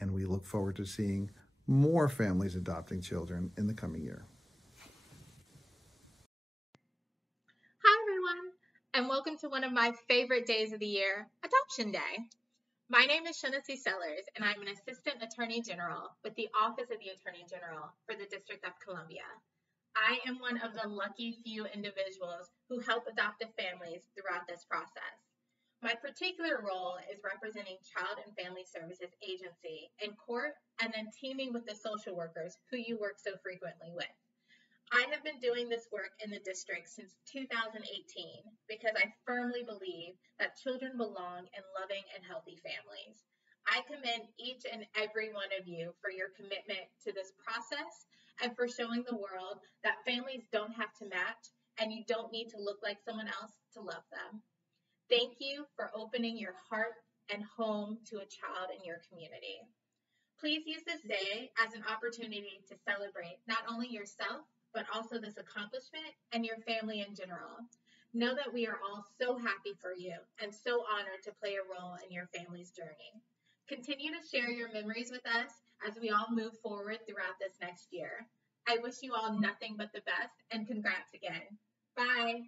and we look forward to seeing more families adopting children in the coming year. Hi everyone, and welcome to one of my favorite days of the year, Adoption Day. My name is Shaughnessy Sellers, and I'm an Assistant Attorney General with the Office of the Attorney General for the District of Columbia. I am one of the lucky few individuals who help adoptive families throughout this process. My particular role is representing Child and Family Services Agency in court and then teaming with the social workers who you work so frequently with. I have been doing this work in the district since 2018 because I firmly believe that children belong in loving and healthy families. I commend each and every one of you for your commitment to this process and for showing the world that families don't have to match and you don't need to look like someone else to love them. Thank you for opening your heart and home to a child in your community. Please use this day as an opportunity to celebrate not only yourself, but also this accomplishment and your family in general. Know that we are all so happy for you and so honored to play a role in your family's journey. Continue to share your memories with us as we all move forward throughout this next year. I wish you all nothing but the best, and congrats again. Bye.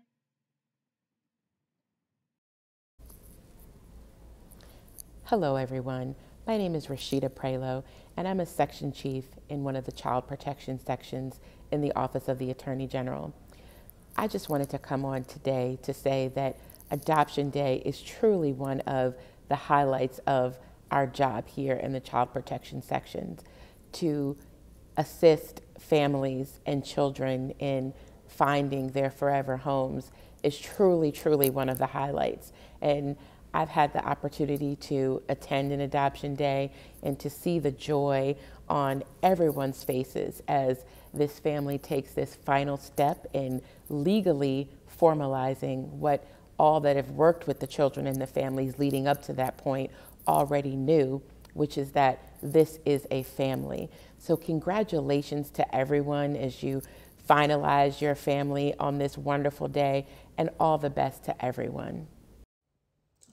Hello everyone, my name is Rashida Prelo, and I'm a section chief in one of the child protection sections in the Office of the Attorney General. I just wanted to come on today to say that Adoption Day is truly one of the highlights of our job here in the child protection sections, to assist families and children in finding their forever homes is truly, truly one of the highlights. And I've had the opportunity to attend an Adoption Day and to see the joy on everyone's faces as this family takes this final step in legally formalizing what all that have worked with the children and the families leading up to that point already knew, which is that this is a family. So congratulations to everyone as you finalize your family on this wonderful day, and all the best to everyone.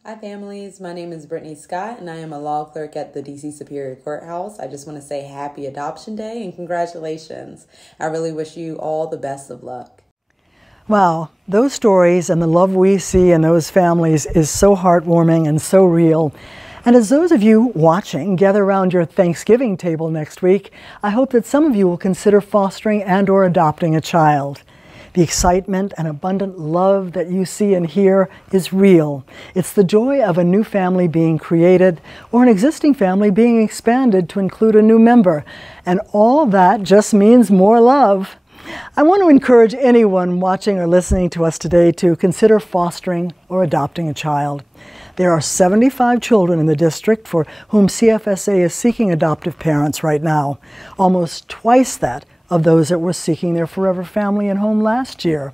Hi families, my name is Brittany Scott and I am a law clerk at the DC Superior Courthouse. I just want to say happy Adoption Day and congratulations. I really wish you all the best of luck. Wow, those stories and the love we see in those families is so heartwarming and so real. And as those of you watching gather around your Thanksgiving table next week, I hope that some of you will consider fostering and or adopting a child. The excitement and abundant love that you see and hear is real. It's the joy of a new family being created or an existing family being expanded to include a new member. And all that just means more love. I want to encourage anyone watching or listening to us today to consider fostering or adopting a child. There are 75 children in the district for whom CFSA is seeking adoptive parents right now, almost twice that of those that were seeking their forever family and home last year.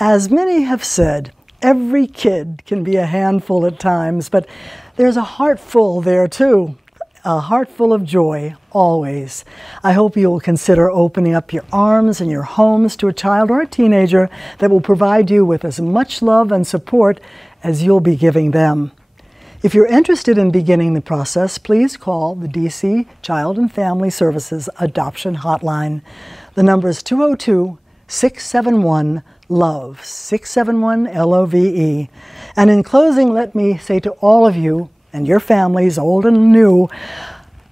As many have said, every kid can be a handful at times, but there's a heart full there too. A heart full of joy, always. I hope you will consider opening up your arms and your homes to a child or a teenager that will provide you with as much love and support as you'll be giving them. If you're interested in beginning the process, please call the DC Child and Family Services Adoption Hotline. The number is 202-671-LOVE, 671-LOVE. And in closing, let me say to all of you and your families, old and new,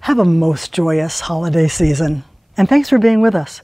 have a most joyous holiday season. And thanks for being with us.